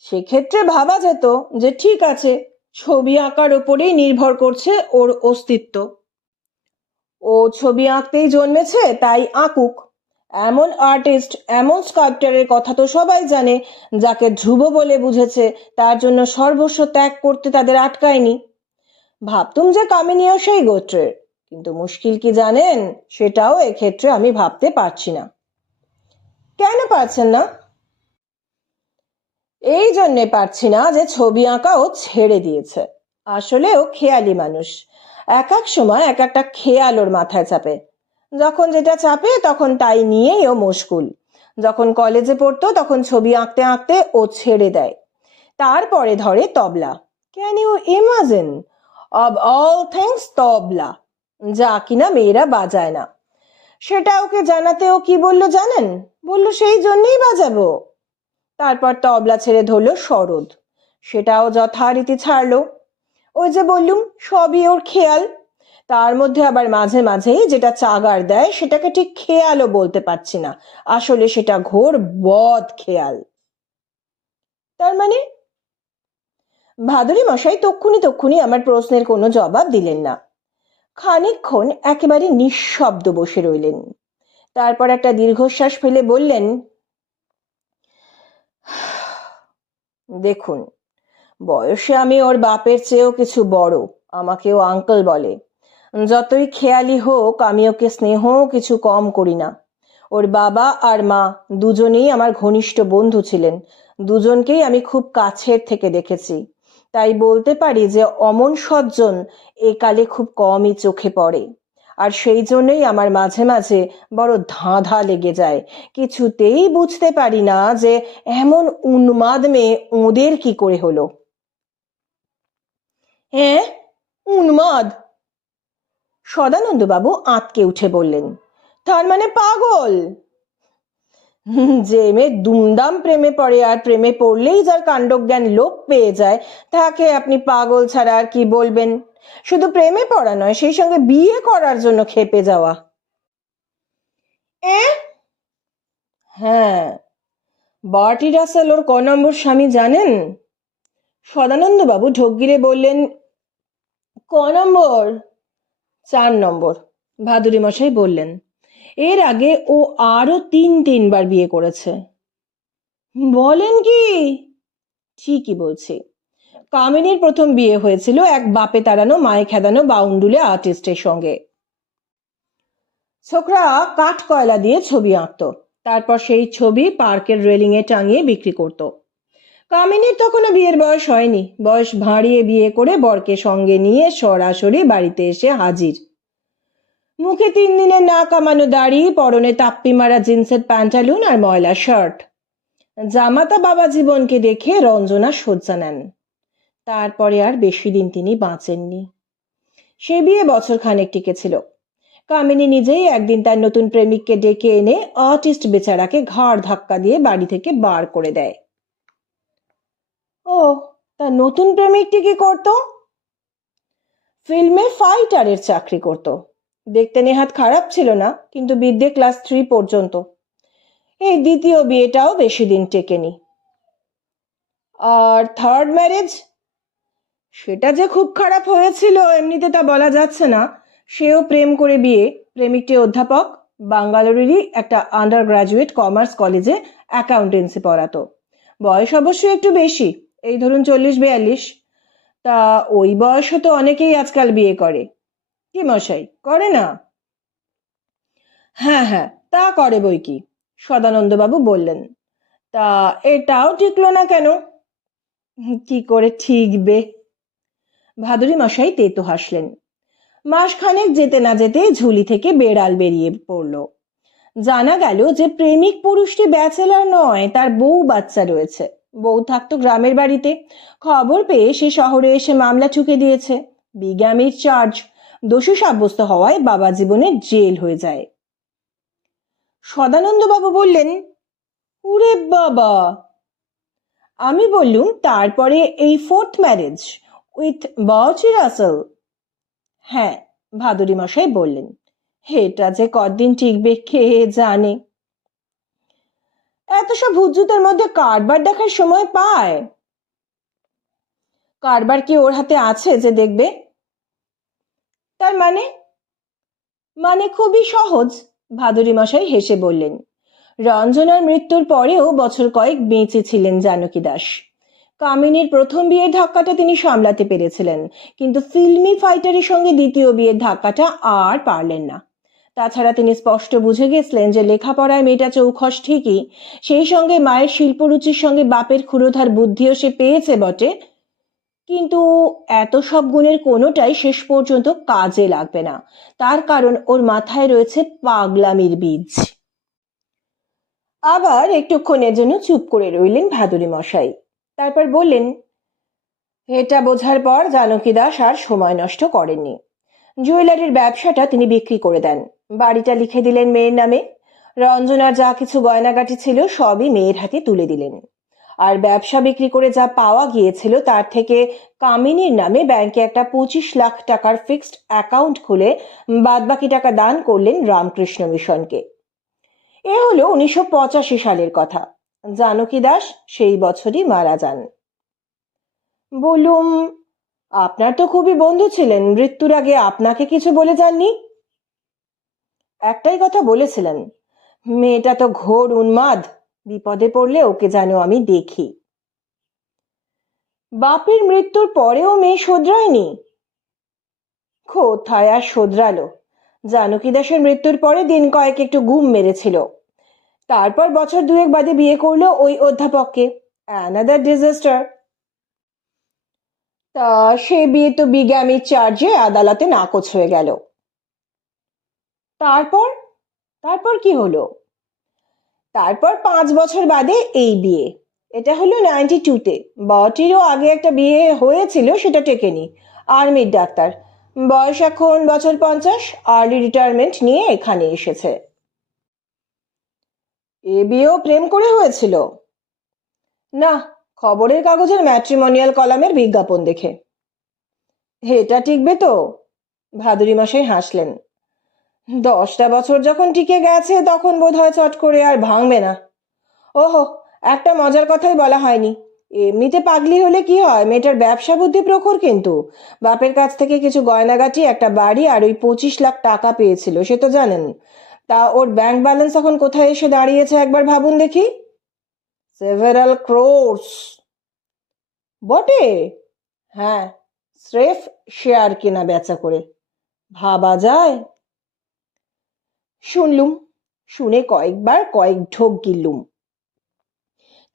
সেক্ষেত্রে ভাবা যেত যে ঠিক আছে, ছবি আঁকার ওপরেই নির্ভর করছে ওর অস্তিত্ব। ও ছবি আঁকতেই জন্মেছে, তাই আঁকুক। এমন আর্টিস্ট, এমন স্কাল্পটারের কথা তো সবাই জানে, যাকে ধ্রুব বলে বুঝেছে, তার জন্য সর্বস্ব ত্যাগ করতে তাদের আটকায়নি। ভাবতুম যে কামিনীও সেই গোত্রের, কিন্তু মুশকিল কি জানেন, সেটাও এক্ষেত্রে আমি ভাবতে পারছি না। কেন পারছেন না? এই জন্যে পারছি না যে ছবি আঁকা ও ছেড়ে দিয়েছে। আসলে ও খেয়ালি মানুষ, এক এক সময় এক একটা খেয়াল ওর মাথায় চাপে। যখন যেটা চাপে তখন তাই নিয়েই ও মশগুল। যখন কলেজে পড়তো তখন ছবি আঁকতে আঁকতে ও ছেড়ে দেয়। তারপরে ধরে তবলা। Can you imagine? Of all things তবলা, যা কিনা মেয়েরা বাজায় না। সেটা ওকে জানাতে ও কি বললো জানেন? বলল সেই জন্যই বাজাবো। তারপর তবলা ছেড়ে ধরলো সরোদ, সেটাও যথারীতি ছাড়লো। ওই যে বললুম, সবই ওর খেয়াল। তার মধ্যে আবার মাঝে মাঝেই যেটা চাগার দেয় সেটাকে ঠিক খেয়ালও বলতে পারছি না, আসলে সেটা ঘোর বদ খেয়াল। তার মানে? ভাদুরী মশাই তক্ষুনি আমার প্রশ্নের কোনো জবাব দিলেন না। খানিকক্ষণ একেবারে নিঃশব্দ বসে রইলেন। তারপর একটা দীর্ঘশ্বাস ফেলে বললেন, দেখুন, বয়সে আমি ওর বাপের চেয়েও কিছু বড়, আমাকেও আঙ্কেল বলে। যতই খেয়ালি হোক, আমি ওকে স্নেহ কিছু কম করি না। ওর বাবা আর মা দুজনেই আমার ঘনিষ্ঠ বন্ধু ছিলেন, দুজনকেই আমি খুব কাছের থেকে দেখেছি। তাই বলতে পারি যে অমন সজ্জন একালে খুব কমই চোখে পড়ে। আর সেই জন্যই আমার মাঝে মাঝে বড় ধাঁধা লেগে যায়, কিছুতেই বুঝতে পারি না যে এমন উন্মাদ মেয়ে ওদের কি করে হলো। হ্যাঁ, উন্মাদ? সদানন্দবাবু আঁতকে উঠে বললেন, তার মানে পাগল? যে মেয়ে দুমদাম প্রেমে পড়ে আর প্রেমে পড়লেই যার কাণ্ডজ্ঞান লোপ পেয়ে যায়, তাকে আপনি পাগল ছাড়া আর কি বলবেন? শুধু প্রেমে পড়া নয়, সেই সঙ্গে বিয়ে করার জন্য ক্ষেপে যাওয়া। হ্যাঁ, বার্টি রাসেল ওর ক নম্বর স্বামী জানেন? সদানন্দবাবু ঢোক গিলে বললেন, ক নম্বর? 4 নম্বর, ভাদুরী মশাই বললেন। এর আগে ও আরো 3-3বার বিয়ে করেছে। বলেন কি? ঠিকই বলছি। কামিনীর প্রথম বিয়ে হয়েছিল এক বাপে তাড়ানো মায়ে খেদানো বাউন্ডুলে আর্টিস্টের সঙ্গে। ছোকরা কাঠ কয়লা দিয়ে ছবি আঁকতো, তারপর সেই ছবি পার্কের রেলিং এ টাঙিয়ে বিক্রি করত। কামিনীর তখনও বিয়ের বয়স হয়নি, বয়স ভাঁড়িয়ে বিয়ে করে বরকে সঙ্গে নিয়ে সরাসরি বাড়িতে এসে হাজির। মুখে 3 দিনের না কামানো দাড়ি, পরনে তাপ্পি মারা জিন্সের প্যান্টালুন আর ময়লা শার্ট। জামাতা বাবা জীবনকে দেখে রঞ্জনা শয্যা নেন। তারপরে আর বেশি দিন তিনি বাঁচেননি। সে বিয়ে বছর খানেক টিকেছিল। কামিনী নিজেই একদিন তার নতুন প্রেমিককে ডেকে এনে আর্টিস্ট বেচারাকে ঘাড় ধাক্কা দিয়ে বাড়ি থেকে বার করে দেয়। ও, তার নতুন প্রেমিকটি কি করতো? ফিল্মে ফাইটারের চাকরি করত। দেখতে নেহাত খারাপ ছিল না, কিন্তু বিদ্যে ক্লাস 3 পর্যন্ত। এই দ্বিতীয় বিয়েটাও বেশি দিন টেকেনি। আর থার্ড ম্যারেজ? সেটা যে খুব খারাপ হয়েছিল এমনিতে তা বলা যাচ্ছে না। সেও প্রেম করে বিয়ে। প্রেমিকটি অধ্যাপক, বাঙ্গালোরেরই একটা আন্ডার গ্রাজুয়েট কমার্স কলেজে অ্যাকাউন্টেন্সি পড়াতো। বয়স অবশ্যই একটু বেশি, এই ধরুন 40-42। তা ওই বয়সে তো অনেকেই আজকাল বিয়ে করে। কি মশাই, করে না? হ্যাঁ হ্যাঁ, তা করে বই কি, সদানন্দবাবু বললেন। তা এটাও টিকলো না কেন? কি করে ঠিকবে? ভাদুরী মশাই তেতো হাসলেন। মাসখানেক যেতে না যেতে ঝুলি থেকে বেড়াল বেরিয়ে পড়ল। জানা গেল যে প্রেমিক পুরুষটি ব্যাচেলার নয়, তার বউ বাচ্চা রয়েছে। বউ থাকতো গ্রামের বাড়িতে। খবর পেয়ে সে শহরে এসে মামলা ঠুকে দিয়েছে। বিগামির চার্জ। দোষী সাব্যস্ত হওয়ায় বাবা জীবনে জেল হয়ে যায়। সদানন্দবাবু বললেন, ওরে বাবা! আমি বললুম, তারপরে এই ফোর্থ ম্যারেজ উইথ বাউচি রাসেল? হ্যাঁ, ভাদুরী মশাই বললেন। এটা যে কদিন টিকবে কে জানে। এত সব হুজ্জুতের মধ্যে কারবার দেখার সময় পায়? কারবার কি ওর হাতে আছে যে দেখবে? তার মানে? মানে খুবই সহজ, ভাদুরী মশাই হেসে বললেন। রঞ্জনার মৃত্যুর পরেও বছর কয়েক বেঁচে ছিলেন জানকী দাস। কামিনীর প্রথম বিয়ের ধাক্কাটা তিনি সামলাতে পেরেছিলেন, কিন্তু ফিল্মি ফাইটারের সঙ্গে দ্বিতীয় বিয়ের ধাক্কাটা আর পারলেন না। তাছাড়া তিনি স্পষ্ট বুঝে গেছিলেন যে লেখাপড়ায় মেয়েটা চৌখস ঠিকই, সেই সঙ্গে মায়ের শিল্পরুচির সঙ্গে বাপের ক্ষুরোধার বুদ্ধিও সে পেয়েছে বটে, কিন্তু এত সব গুণের কোনোটাই শেষ পর্যন্ত কাজে লাগবে না। তার কারণ ওর মাথায় রয়েছে পাগলামির বীজ। আবার একটুক্ষণের জন্য চুপ করে রইলেন ভাদুরী মশাই। তারপর বললেন, এটা বোঝার পর জানকী দাস আর সময় নষ্ট করেননি। জুয়েলারির ব্যবসাটা তিনি বিক্রি করে দেন। বাড়িটা লিখে দিলেন মেয়ের নামে। রঞ্জনার যা কিছু গয়নাগাটি ছিল সবই মেয়ের হাতে তুলে দিলেন। আর ব্যবসা বিক্রি করে যা পাওয়া গিয়েছিল তার থেকে কামিনীর নামে ব্যাংকে একটা 25 লাখ টাকার ফিক্সড অ্যাকাউন্ট খুলে বাদবাকি টাকা দান করলেন রামকৃষ্ণ মিশনকে। এ হলো 1985 সালের কথা। জানকী দাস সেই বছরই মারা যান। বলুম, আপনার তো খুবই বন্ধু ছিলেন, মৃত্যুর আগে আপনাকে কিছু বলে যাননি? একটাই কথা বলেছিলেন, মেয়েটা তো ঘোর উন্মাদ, বিপদে পড়লে ওকে যেন আমি দেখি। বাপের মৃত্যুর পরেও মেয়ে শোধরায়নি? কোথায় আর শোধরালো। জানকী দাসের মৃত্যুর পরে দিন কয়েক একটু গুম মেরেছিল। তারপর বছর দুয়েক বাদে বিয়ে করলো ওই অধ্যাপককে। Another disaster. তা সে বিয়ে তো বিগামির চার্জে আদালতে নাকচ হয়ে গেল। তারপর? তারপর কি হলো? তারপর 5 বছর বাদে এই বিয়ে। এটা হলো 92-তে। বটিরও আগে একটা বিয়ে হয়েছিল, সেটা টেকেনি। আর্মির ডাক্তার, বয়স এখন বছর 50, আর্লি রিটায়ারমেন্ট নিয়ে এখানে এসেছে। এ বিয়েও প্রেম করে হয়েছিল? না, খবরের কাগজের ম্যাট্রিমোনিয়াল কলামের বিজ্ঞাপন দেখে। এটা টিকবে তো? ভাদুরী মশাই হাসলেন। 10টা বছর যখন টিকে গেছে তখন বোধহয় চট করে আর ভাঙবে না। ওহো, একটা মজার কথাই বলা হয়নি। এমনিতে পাগলি হলে কি হয়, মেয়েটার ব্যবসা বুদ্ধি প্রখর, কিন্তু বাপের কাছ থেকে কিছু গয়নাগাটি, একটা বাড়ি আর ওই 25 লাখ টাকা পেয়েছিল, সে তো জানেন। তা ওর ব্যাংক ব্যালেন্স এখন কোথায় এসে দাঁড়িয়েছে একবার ভাবুন দেখি। সেভারাল ক্রোর্স। বটে? হ্যাঁ, স্রেফ শেয়ার কেনা বেচা করে। ভাবা যায়? শুনলুম, শুনে কয়েকবার কয়েক ঢোক গিললুম।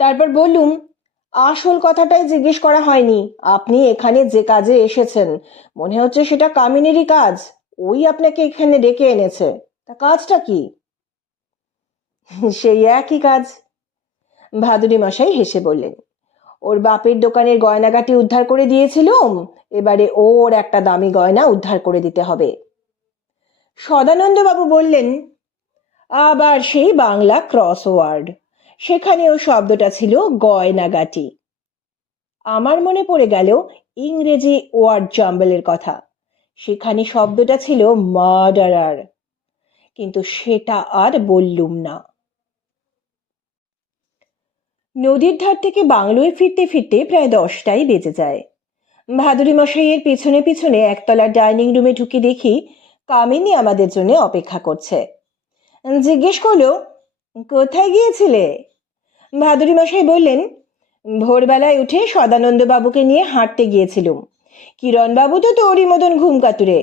তারপর বললুম, আসল কথাটাই জিজ্ঞেস করা হয়নি। আপনি এখানে যে কাজে এসেছেন, মনে হচ্ছে সেটা কামিনীরই কাজ। ওই আপনাকে এখানে ডেকে এনেছে। তা কাজটা কি? সেই একই কাজ। ভাদুরী মশাই হেসে বললেন, ওর বাপের দোকানের গয়নাগাটি উদ্ধার করে দিয়েছিলুম, এবারে ওর একটা দামি গয়না উদ্ধার করে দিতে হবে। সদানন্দবাবু বললেন, আবার সেই বাংলা ক্রসওয়ার্ড, সেখানেও শব্দটা ছিল গয়নাগাটি। আমার মনে পড়ে গেল ইংরেজি ওয়ার্ড জাম্বলের কথা, সেখানে শব্দটা ছিল মার্ডারার, কিন্তু সেটা আর বললুম না। নদীর ধার থেকে বাংলোয় ফিরতে ফিরতে প্রায় 10টাই বেজে যায়। ভাদুরী মশাইয়ের পিছনে পিছনে একতলার ডাইনিং রুমে ঢুকে দেখি কামিনী আমাদের জন্য অপেক্ষা করছে। জিজ্ঞেস করলো, কোথায় গিয়েছিলে? ভাদুরী মশাই বললেন, ভোরবেলায় উঠে সদানন্দ বাবুকে নিয়ে হাঁটতে গিয়েছিলুম। কিরণবাবু তো তোরই মতন ঘুম কাতুরে,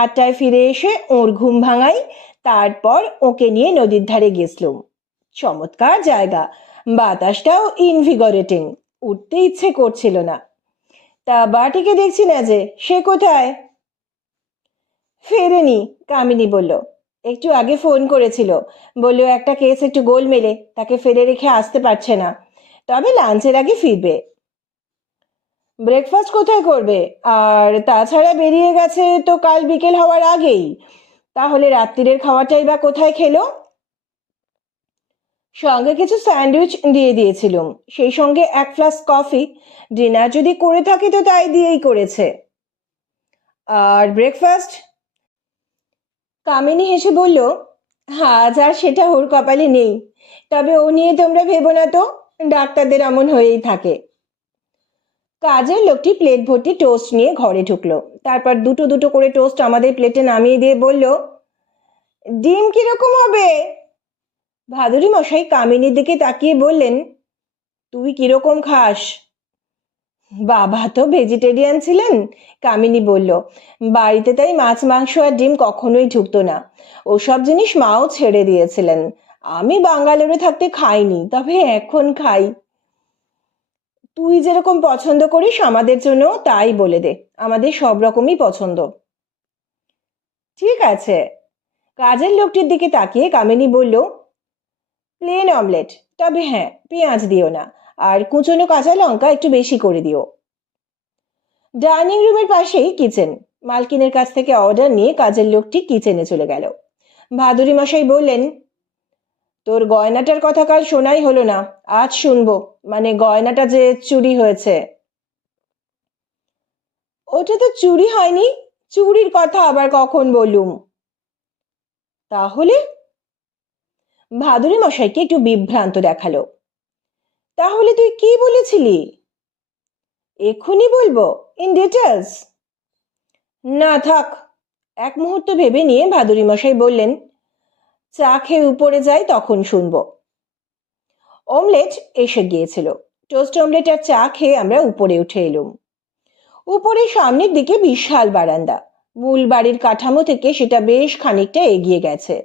8টায় ফিরে এসে ওর ঘুম ভাঙাই, তারপর ওকে নিয়ে নদীর ধারে গেছলুম। চমৎকার জায়গা, বাতাসটাও ইনভিগরেটিং, উঠতে ইচ্ছে করছিল না। তা বাটিকে দেখছি না যে, সে কোথায়? ফেরেনি, কামিনী বলল। একটু আগে ফোন করেছিল, বলল একটা কেস একটু গোলমেলে, তাকে ফেলে রেখে আসতে পারছে না, তবে লাঞ্চের আগে ফিরবে। ব্রেকফাস্ট কোথায় করবে? আর তাছাড়া বেরিয়ে গেছে তো কাল বিকেল হওয়ার আগেই, তাহলে রাত্রিরের খাওয়াটাই বা কোথায় খেলো? সঙ্গে কিছু স্যান্ডউইচ দিয়ে দিয়েছিলুম, সেই সঙ্গে 1 ফ্লাস্ক কফি। ডিনার যদি করে থাকে তো তাই দিয়েই করেছে। আর ব্রেকফাস্ট? কামিনী হেসে বলল, আজ আর সেটা ওর কপালে নেই, তবে ও নিয়ে তোমরা ভেবো না তো, ডাক্তারদের এমন হয়েই থাকে। কাজের লোকটি প্লেট ভর্তি টোস্ট নিয়ে ঘরে ঢুকলো, তারপর দুটো দুটো করে টোস্ট আমাদের প্লেটে নামিয়ে দিয়ে বলল, ডিম কিরকম হবে? ভাদুরী মশাই কামিনীর দিকে তাকিয়ে বললেন, তুই কিরকম খাস? বাবা তো ভেজিটেরিয়ান ছিলেন, কামিনী বলল। বাড়িতে তাই মাছ মাংস আর ডিম কখনোই ঢুকতো না, ওসব জিনিস মাও ছেড়ে দিয়েছিলেন। আমি বাঙ্গালোরে থাকতে খাইনি, তবে এখন খাই। তুই যেরকম পছন্দ করিস আমাদের জন্য তাই বলে দে, আমাদের সব রকমই পছন্দ। ঠিক আছে। কাজের লোকটির দিকে তাকিয়ে কামিনী বলল, প্লেন অমলেট, তবে হ্যাঁ পেঁয়াজ দিও না, আর কুচনো কাঁচা লঙ্কা একটু বেশি করে দিও। ডাইনিং রুমের পাশেই কিচেন, মালকিনের কাছ থেকে অর্ডার নিয়ে কাজের লোকটি কিচেনে চলে গেল। ভাদুরী মশাই বললেন, তোর গয়নাটার কথা কাল শোনাই হলো না, আজ শুনবো, মানে গয়নাটা যে চুরি হয়েছে। ওটা তো চুরি হয়নি, চুরির কথা আবার কখন বললুম? তাহলে? ভাদুরী মশাইকে একটু বিভ্রান্ত দেখালো। তাহলে তুই কি বলেছিলি? এক্ষুনি বলবো, ইন ডিটেলস? না থাক। এক মুহূর্ত ভেবে নিয়ে ভাদুরী মশাই বললেন, চা খেয়ে উপরে যাই, তখন শুনবো। অমলেট এসে গিয়েছিল, টোস্ট অমলেট আর চা খেয়ে আমরা উপরে উঠে এলুম। উপরে সামনের দিকে বিশাল বারান্দা, মূল বাড়ির কাঠামো থেকে সেটা বেশ খানিকটা এগিয়ে গেছে।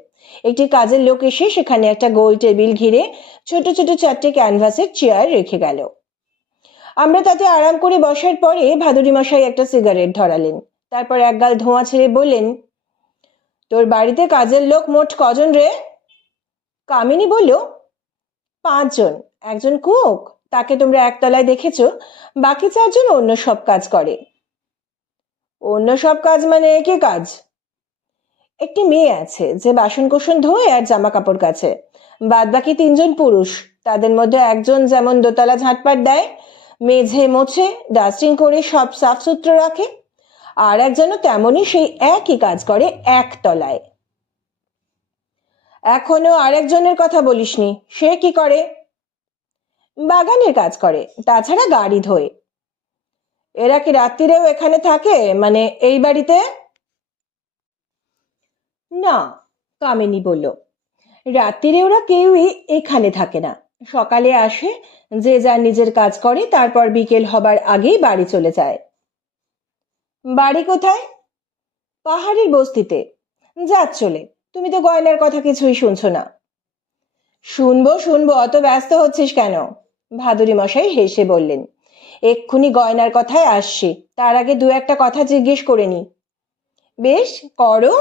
একটি কাজের লোক এসে সেখানে একটা গোল টেবিল ঘিরে ছোট ছোট 4টে ক্যানভাসের চেয়ার রেখে গেল। আমরা তাতে আরাম করে বসার পরে ভাদুরী মশাই একটা সিগারেট ধরালেন, তারপর একগাল ধোঁয়া ছেড়ে বললেন, তোর বাড়িতে কাজের লোক মোট কজন রে? কামিনী বলল, 5 জন। একজন কুক, তাকে তোমরা একতলায় দেখেছো, বাকি 4 জন অন্য সব কাজ করে। অন্য সব কাজ মানে কি কাজ? একটি মেয়ে আছে যে বাসন কোসন ধোয় আর জামা কাপড় কাচে, বাদ বাকি 3 জন পুরুষ। তাদের মধ্যে একজন যেমন দোতলা ঝাঁটপাট দেয়, মেঝে মোছে, ডাস্টিং করে সব সাফ সুতরো রাখে, আর একজনও তেমনই সেই একই কাজ করে একতলায়। এখনো আরেকজনের কথা বলিসনি, সে কি করে? বাগানের কাজ করে, তাছাড়া গাড়ি ধোয়। এরা কি রাত্রিরেও এখানে থাকে, মানে এই বাড়িতে? না, কামিনী বলল, রাত্রিরে ওরা কেউই এখানে থাকে না। সকালে আসে, যে যার নিজের কাজ করে, তারপর বিকেল হবার আগেই বাড়ি চলে যায়। বাড়ি কোথায়? পাহাড়ের বস্তিতে। যাক চলে, তুমি তো গয়নার কথা কিছুই শুনছো না। শুনবো শুনবো, অত ব্যস্ত হচ্ছিস কেন? ভাদুরী মশাই হেসে বললেন, এক্ষুনি গয়নার কথায় আসছি, তার আগে 2-1টা কথা জিজ্ঞেস করে নি। বেশ, করো।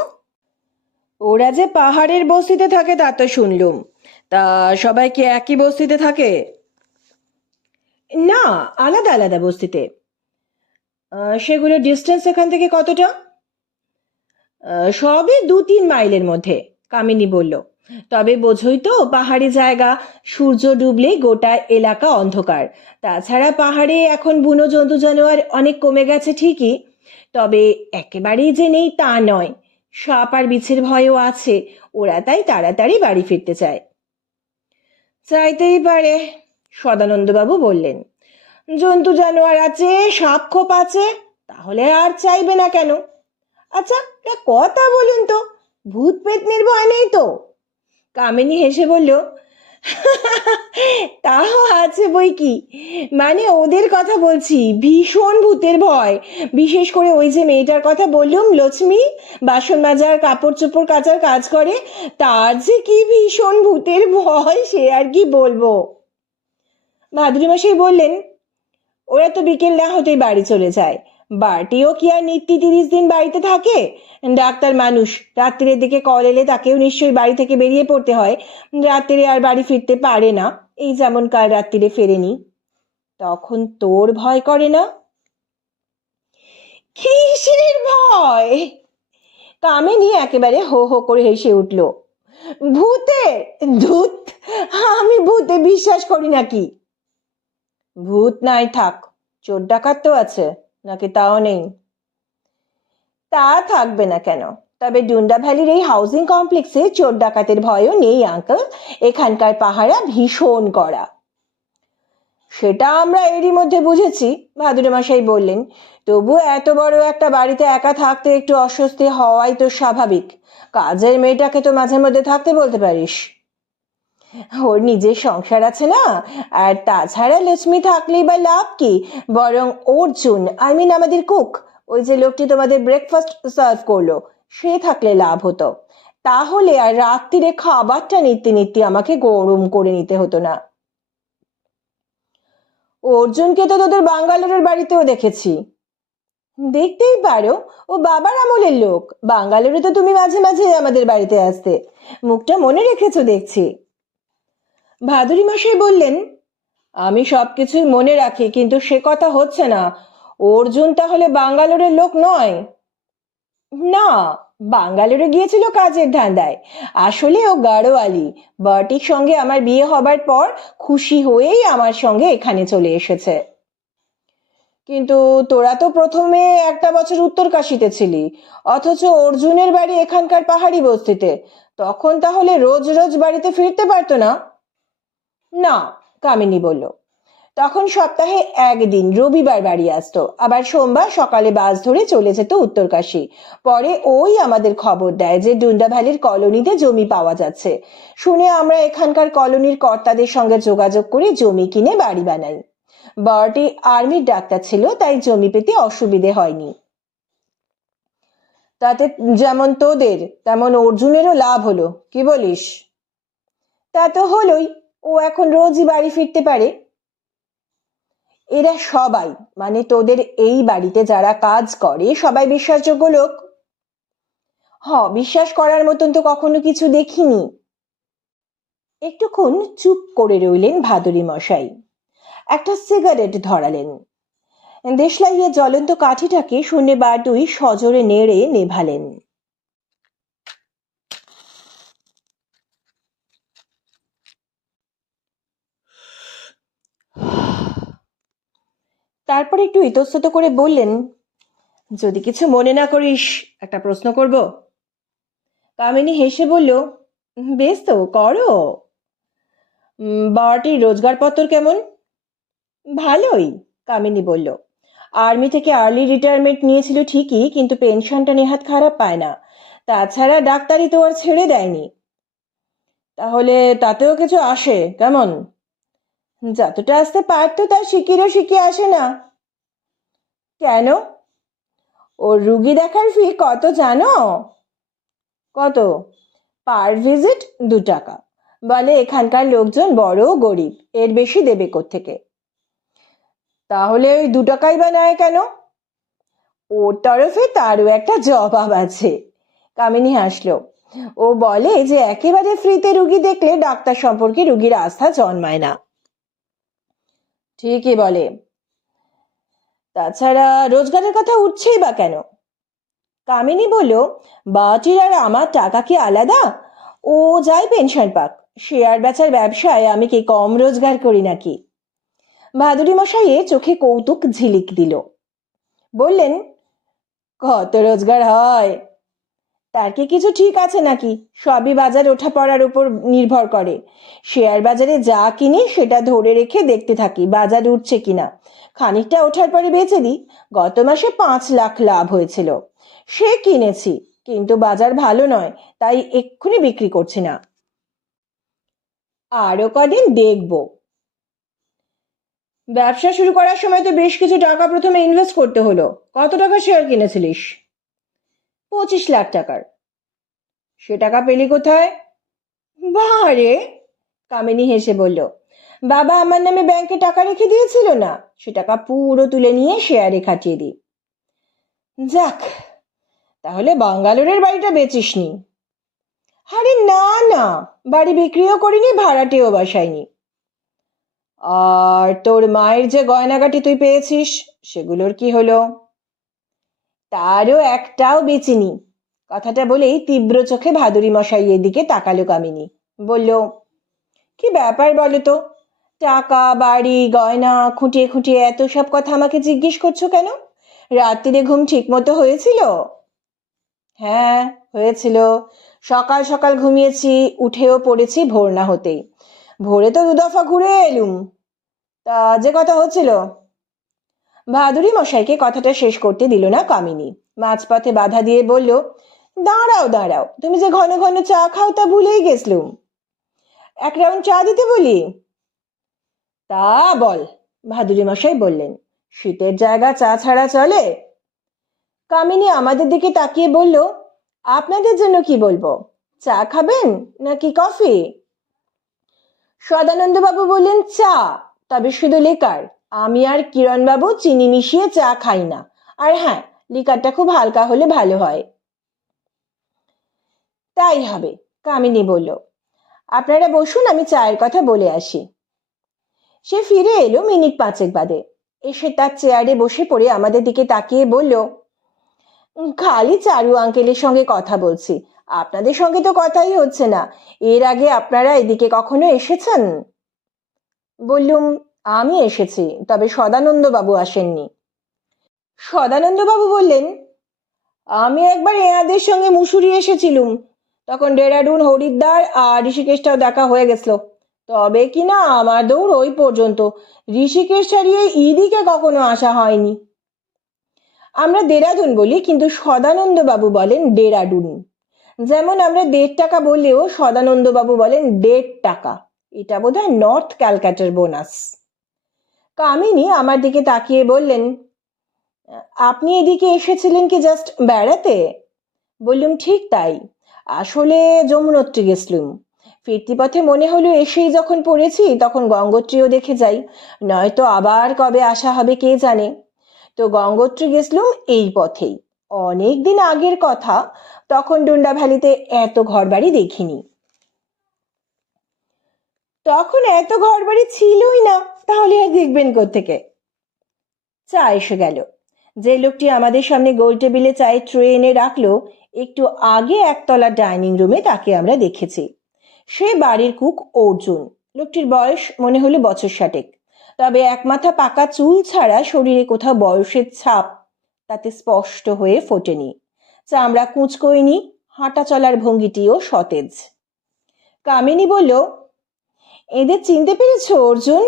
ওরা যে পাহাড়ের বস্তিতে থাকে তা তো শুনলুম, তা সবাই কি একই বস্তিতে থাকে? না, আলাদা আলাদা বস্তিতে। সেগুলো ডিস্টেন্স এখান থেকে কতটা? সবে 2-3 মাইলের মধ্যে, কামিনী বলল। তবে বোঝই তো, পাহাড়ি জায়গা, সূর্য ডুবলে গোটা এলাকা অন্ধকার। তাছাড়া পাহাড়ে এখন বুনো জন্তু জানোয়ার অনেক কমে গেছে ঠিকই, তবে একেবারেই যে নেই তা নয়। সাপ আর বিছের ভয়ও আছে, ওরা তাই তাড়াতাড়ি বাড়ি ফিরতে চায়। চাইতেই পারে, সদানন্দবাবু বললেন। জন্তু জানোয়ার আছে, সাপ খোপ আছে, তাহলে আর চাইবে না কেন? আচ্ছা, একটা কথা বলুন তো, ভূত পেতনির ভয় নেই তো? কামিনী হেসে বলল, তাও আছে বই কি, মানে ওদের কথা বলছি, ভীষণ ভূতের ভয়। বিশেষ করে ওই যে মেয়েটার কথা বললুম, লক্ষ্মী, বাসন মাজার কাপড় চোপড় কাচার কাজ করে, তার যে কি ভীষণ ভূতের ভয় সে আর কি বলবো। ভাদুরী মশাই বললেন, ওরা তো বিকেল না হতেই বাড়ি চলে যায়। বাড়িও কি আর নিত্যি 30 দিন বাড়িতে থাকে? ডাক্তার মানুষ, রাত্রির দিকে কল এলে তাকেও নিশ্চয়ই বাড়ি থেকে বেরিয়ে পড়তে হয়। রাত্রে আর বাড়ি ফিরতে পারে না, এই যেমন কাল রাত্রিরে ফেরেনি। তখন তোর ভয় করে না? কিসের ভয়? কামিনী একেবারে হো হো করে হেসে উঠল। ভূতে? ধূত, আমি ভূতে বিশ্বাস করি নাকি? ভূত নাই থাক, চোর ডাকাত তো আছে, নাকি তাও নেই? তা থাকবে না কেন? তবে ডুন্ডা ভ্যালির এই হাউজিং কমপ্লেক্সে চোর ডাকাতের ভয়ও নেই আঙ্কেল। এখানকার পাহারা ভীষণ কড়া। সেটা আমরা এরই মধ্যে বুঝেছি, ভাদুরী মশাই বললেন। তবু এত বড় একটা বাড়িতে একা থাকতে একটু অস্বস্তি হওয়াই তো স্বাভাবিক। কাজের মেয়েটাকে তো মাঝে মধ্যে থাকতে বলতে পারিস। ওর নিজের সংসার আছে না, আর তাছাড়া লক্ষ্মী থাকলেই বা লাভ কি? বরং অর্জুন, আই মিন আমাদের কুক, ওই যে লোকটি তোমাদের ব্রেকফাস্ট সার্ভ করলো, সে থাকলে লাভ হতো। তাহলে আর রাত্রিরে খাবারটা নিত্যি নিত্যি আমাকে গরম করে নিতে হতো না। অর্জুনকে তো তোদের বাঙ্গালোরের বাড়িতেও দেখেছি। দেখতেই পারো, ও বাবার আমলের লোক। বাঙ্গালোরে তো তুমি মাঝে মাঝে আমাদের বাড়িতে আসতে, মুখটা মনে রেখেছো দেখছি। ভাদুরী মশাই বললেন, আমি সবকিছুই মনে রাখি, কিন্তু সে কথা হচ্ছে না। অর্জুন তাহলে বাঙ্গালোরের লোক নয়? না, বাঙ্গালোরে গিয়েছিল কাজের ধান্দায়। আসলে ও গাড়োয়ালি। বার্টির সঙ্গে আমার বিয়ে হবার পর খুশি হয়েই আমার সঙ্গে এখানে চলে এসেছে। কিন্তু তোরা তো প্রথমে একটা বছর উত্তরকাশীতে ছিলি, অথচ অর্জুনের বাড়ি এখানকার পাহাড়ি বস্তিতে। তখন তাহলে রোজ রোজ বাড়িতে ফিরতে পারতো না? না, কামিনী বলল। তখন সপ্তাহে একদিন রবিবার বাড়ি আসতো, আবার সোমবার সকালে বাস ধরে চলে যেত উত্তরকাশী। পরে ওই আমাদের খবর দেয় যে ডুন্ডা ভ্যালির কলোনিতে জমি পাওয়া যাচ্ছে। শুনে আমরা এখানকার কলোনির কর্তাদের সঙ্গে যোগাযোগ করে জমি কিনে বাড়ি বানাই। বার্টি আর্মির ডাক্তার ছিল, তাই জমি পেতে অসুবিধে হয়নি। তাতে যেমন তোদের তেমন অর্জুনেরও লাভ হলো, কি বলিস? তা তো হলোই, ও এখন রোজই বাড়ি ফিরতে পারে। এরা সবাই, মানে তোদের এই বাড়িতে যারা কাজ করে, সবাই বিশ্বাসযোগ্য লোক। বিশ্বাস করার মতন তো কখনো কিছু দেখিনি। একটুক্ষণ চুপ করে রইলেন ভাদুরী মশাই, একটা সিগারেট ধরালেন। দেশলাইয়ে জ্বলন্ত কাঠিটাকে শূন্যে বাটুই সজোরে নেড়ে নেভালেন। তারপর একটু ইতস্তত করে বললেন, যদি কিছু মনে না করিস, একটা প্রশ্ন করব? কামিনী হেসে বলল, বেশ তো, করো। বাড়ির রোজগারপত্র কেমন? ভালোই, কামিনী বলল। আর্মি থেকে আর্লি রিটায়ারমেন্ট নিয়েছিল ঠিকই, কিন্তু পেনশনটা নেহাত খারাপ পায় না। তাছাড়া ডাক্তারি তো আর ছেড়ে দেয়নি। তাহলে তাতেও কিছু আসে কেমন? যতটা আসতে পারতো তার শিকিরও শিখিয়ে আসে না। কেন? ওর রুগী দেখার ফি কত জানো? কত? পার ভিজিট 2 টাকা। বলে এখানকার লোকজন বড় গরিব, এর বেশি দেবে কোত্থেকে? তাহলে ওই 2 টাকাই বা নেয় কেন? ওর তরফে তারও একটা জবাব আছে। কামিনী হাসলো। ও বলে যে একেবারে ফ্রিতে রুগী দেখলে ডাক্তার সম্পর্কে রুগীর আস্থা জন্মায় না। ঠিকই বলে। তাছাড়া রোজগারের কথা উঠছেই বা কেন? কামিনী বলল, বাটির আর আমার টাকা কি আলাদা? ও যাই পেনশন পাক, শেয়ার বেচার ব্যবসায় আমি কি কম রোজগার করি নাকি? ভাদুরী মশাইয়ের চোখে কৌতুক ঝিলিক দিল। বললেন, কত রোজগার হয়? তার কি কিছু ঠিক আছে নাকি? সবই বাজার ওঠা পড়ার উপর নির্ভর করে। শেয়ার বাজারে যা কিনি সেটা ধরে রেখে দেখতে থাকি বাজার উঠছে কিনা। খানিকটা ওঠার পরে বেচে দিই। গত মাসে 5 লাখ লাভ হয়েছিল, সে কিনেছি, কিন্তু বাজার ভালো নয়, তাই এক্ষুনি বিক্রি করছি না, আরো কদিন দেখব। ব্যবসা শুরু করার সময় তো বেশ কিছু টাকা প্রথমে ইনভেস্ট করতে হলো। কত টাকা শেয়ার কিনেছিলিস? 25 লাখ টাকার। সে টাকা পেলি কোথায়? বারে, কামিনী হেসে বলল, বাবা আমার নামে ব্যাংকে টাকা রেখে দিয়েছিল না, সে টাকা পুরো তুলে নিয়ে শেয়ারে খাটিয়ে দিই। যাক, তাহলে বাঙ্গালোরের বাড়িটা বেচিসনি? আরে না না, বাড়ি বিক্রিও করিনি, ভাড়াটেও বসাইনি। আর তোর মায়ের যে গয়নাগাটি তুই পেয়েছিস, সেগুলোর কি হলো? তারও একটাও বেচিনি। কথাটা বলেই তীব্র চোখে ভাদুরী মশাইয়ের দিকে তাকালো কামিনী। বলল, কি ব্যাপার বলো তো? টাকা, বাড়ি, গয়না খুঁটিয়ে খুঁটিয়ে এত সব কথা আমাকে জিজ্ঞেস করছো কেন? রাত্রিরে ঘুম ঠিক মতো হয়েছিল? হ্যাঁ, হয়েছিল। সকাল সকাল ঘুমিয়েছি, উঠেও পড়েছি ভোর না হতেই। ভোরে তো 2 দফা ঘুরে এলুম। তা যে কথা হচ্ছিল। ভাদুরী মশাইকে কথাটা শেষ করতে দিল না কামিনী। মাঝপথে বাধা দিয়ে বলল, দাঁড়াও দাঁড়াও, তুমি যে ঘন ঘন চা খাও তা ভুলেই গেছলুম। 1 রাউন্ড চা দিতে বলি? তা বল, ভাদুরী মশাই বললেন, শীতের জায়গা চা ছাড়া চলে? কামিনী আমাদের দিকে তাকিয়ে বলল, আপনাদের জন্য কি বলবো, চা খাবেন নাকি কফি? সদানন্দবাবু বললেন, চা, তবে শুধু লিকার। আমি আর কিরণবাবু চিনি মিশিয়ে চা খাই না। আর হ্যাঁ, লিকারটা খুব হালকা হলে ভালো হয়। তাই হবে, কামিনী বলল, আপনারা বসুন, আমি চায়ের কথা বলে আসি। সে ফিরে এলো মিনিট 5 বাদে। এসে তার চেয়ারে বসে পড়ে আমাদের দিকে তাকিয়ে বলল, খালি চারু আঙ্কেলের সঙ্গে কথা বলছি, আপনাদের সঙ্গে তো কথাই হচ্ছে না। এর আগে আপনারা এদিকে কখনো এসেছেন? বললুম, আমি এসেছি, তবে সদানন্দ বাবু আসেননি। সদানন্দ বাবু বললেন, আমি একবার এনাদের সঙ্গে মুসুরি এসেছিলুম, তখন ডেরাডুন, হরিদ্বার আর ঋষিকেশটাও দেখা হয়ে গেছিল। তবে কিনা আমার দৌড় ওই পর্যন্ত, ঋষিকেশ ছাড়িয়ে এদিকে কখনো আসা হয়নি। আমরা দেরাদুন বলি, কিন্তু সদানন্দ বাবু বলেন ডেরাডুন। যেমন আমরা 1.5 টাকা বললেও সদানন্দ বাবু বলেন 1.5 টাকা। এটা বোধহয় নর্থ ক্যালকাটার বোনাস। কামিনী আমার দিকে তাকিয়ে বললেন, আপনি এদিকে এসেছিলেন কি জাস্ট বেড়াতে? বললুম, ঠিক তাই, আসলে যমুনোত্রী গেছলুম। ফিরতি পথে মনে হলো এসেই যখন পড়েছি তখন গঙ্গোত্রীও দেখে যাই, নয়তো আবার কবে আসা হবে কে জানে। তো গঙ্গোত্রী গেছলুম এই পথেই। অনেক দিন আগের কথা, তখন ডুন্ডা ভ্যালিতে এত ঘরবাড়ি দেখিনি। তখন এত ঘরবাড়ি ছিলই না, তাহলে আর দেখবেন কোত্থেকে? চা এসে গেল। যে লোকটি আমাদের সামনে গোল টেবিলে চায়ের ট্রে এনে রাখলো, একটু আগে একতলা ডাইনিং রুমে তাকে আমরা দেখেছি। সে বাড়ির কুক অর্জুন। লোকটির বয়স মনে হলো বছর 60, তবে এক মাথা পাকা চুল ছাড়া শরীরে কোথাও বয়সের ছাপ তাতে স্পষ্ট হয়ে ফোটেনি। চামড়া কুঁচকোয়নি, হাঁটা চলার ভঙ্গিটিও সতেজ। কামিনী বলল, এদের চিনতে পেরেছো অর্জুন?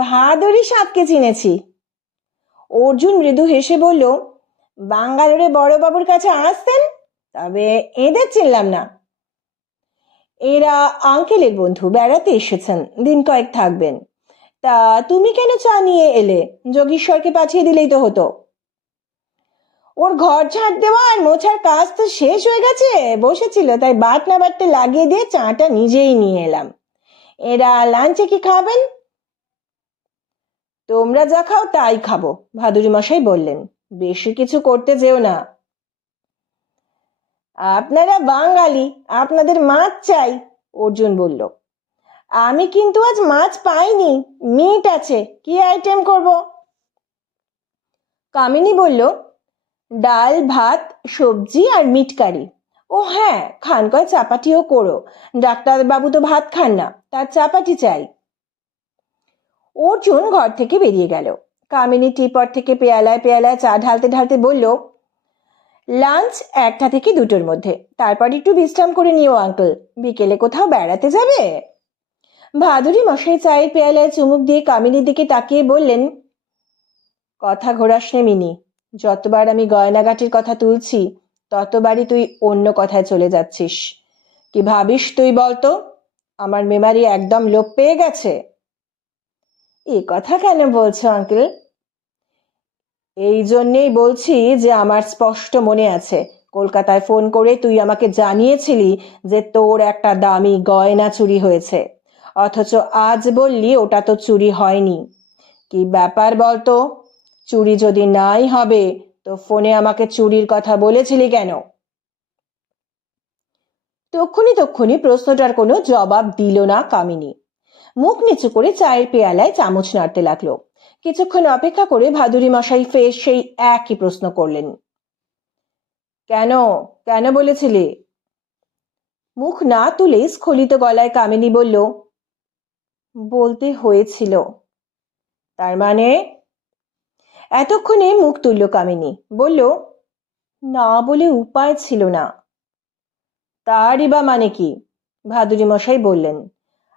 ভাদুরী সাপকে চিনেছি। অর্জুন মৃদু হেসে বলল, বাঙ্গালোরে বড়বাবুর কাছে আসতেন, তবে এদের চিনলাম না। এরা আঙ্কেলের বন্ধু, বেড়াতে এসেছেন, দিন কয়েক থাকবেন। তা তুমি কেন চা নিয়ে এলে? যোগীশ্বরকে পাঠিয়ে দিলেই তো হতো। ওর ঘর ঝাঁট দেওয়া আর মোছার কাজ তো শেষ হয়ে গেছে, বসেছিল, তাই বাট না বাটতে লাগিয়ে দিয়ে চাটা নিজেই নিয়ে এলাম। এরা লাঞ্চে কি খাবেন? তোমরা যা খাও তাই খাবো, ভাদুরী মশাই বললেন, বেশি কিছু করতে যেও না। আপনারা বাঙালি, আপনাদের মাছ চাই, অর্জুন বলল। আমি কিন্তু আজ মাছ পাইনি, মিট আছে, কি আইটেম করব? কামিনী বলল, ডাল, ভাত, সবজি আর মিট কারি। ও হ্যাঁ, খানকয় চাপাটিও করো। ডাক্তারবাবু তো ভাত খান না, তার চাপাটি চাই। অর্জুন ঘর থেকে বেরিয়ে গেল। কামিনী টিপট থেকে পেয়ালায় পেয়ালায় চা ঢালতে ঢালতে বলল, লাঞ্চ 1টা থেকে 2টোর মধ্যে, তারপর একটু বিশ্রাম করে নিও আঙ্কেল। বিকেলে কোথাও বেড়াতে যাবে? ভাদুরী মশাই চায়ের পেয়ালায় চুমুক দিয়ে কামিনীর দিকে তাকিয়ে বললেন, কথা ঘোরাস নে মিনি। যতবার আমি গয়নাগাটির কথা তুলছি ততবারই তুই অন্য কথায় চলে যাচ্ছিস। কি ভাবিস তুই বলতো? আমার মেমারি একদম লোপ পেয়ে গেছে। এ কথা কেন বলছো আঙ্কেল? এই জন্যেই বলছি যে আমার স্পষ্ট মনে আছে কলকাতায় ফোন করে তুই আমাকে জানিয়েছিলি যে তোর একটা দামি গয়না চুরি হয়েছে, অথচ আজ বললি ওটা তো চুরি হয়নি। কি ব্যাপার বলতো? চুরি যদি নাই হবে তো ফোনে আমাকে চুরির কথা বলেছিলি কেন? তক্ষুনি প্রশ্নটার কোনো জবাব দিল না কামিনী। মুখ নিচু করে চায়ের পেয়ালায় চামচ নাড়তে লাগলো। কিছুক্ষণ অপেক্ষা করে ভাদুরী মশাই ফের সেই একই প্রশ্ন করলেন, কেন কেন বলেছিলে? মুখ না তুলে স্খলিত গলায় কামিনী বলল, বলতে হয়েছিল। তার মানে? এতক্ষণে মুখ তুলল কামিনী, বলল, না বলে উপায় ছিল না। তারই বা মানে কি? ভাদুরী মশাই বললেন,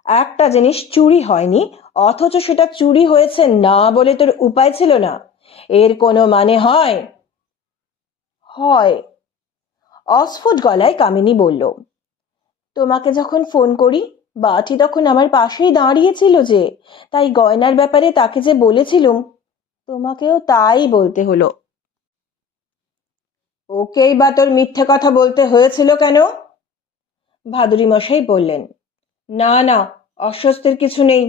একটা জিনিস চুরি হয়নি অথচ সেটা চুরি হয়েছে না বলে তোর উপায় ছিল না, এর কোনো মানে হয়? হয়। অস্ফুট গলায় কামিনী বলল, তোমাকে যখন ফোন করি বাটি তখন আমার পাশেই দাঁড়িয়েছিল যে, তাই গয়নার ব্যাপারে তাকে যে বলেছিলুম তোমাকেও তাই বলতে হলো। ওকেই বা তোর মিথ্যে কথা বলতে হয়েছিল কেন? ভাদুরী মশাই বললেন, না না, অস্বস্তির কিছু নেই।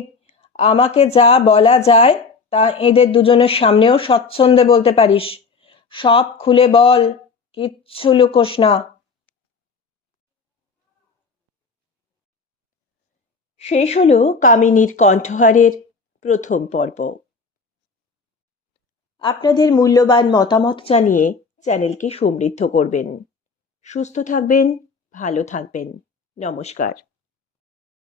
আমাকে যা বলা যায় তা এদের দুজনের সামনেও স্বচ্ছন্দে বলতে পারিস। সব খুলে বল, কিচ্ছু লুকোস না। শেষ হলো কামিনীর কণ্ঠহারের প্রথম পর্ব। আপনাদের মূল্যবান মতামত জানিয়ে চ্যানেলকে সমৃদ্ধ করবেন। সুস্থ থাকবেন, ভালো থাকবেন। নমস্কার।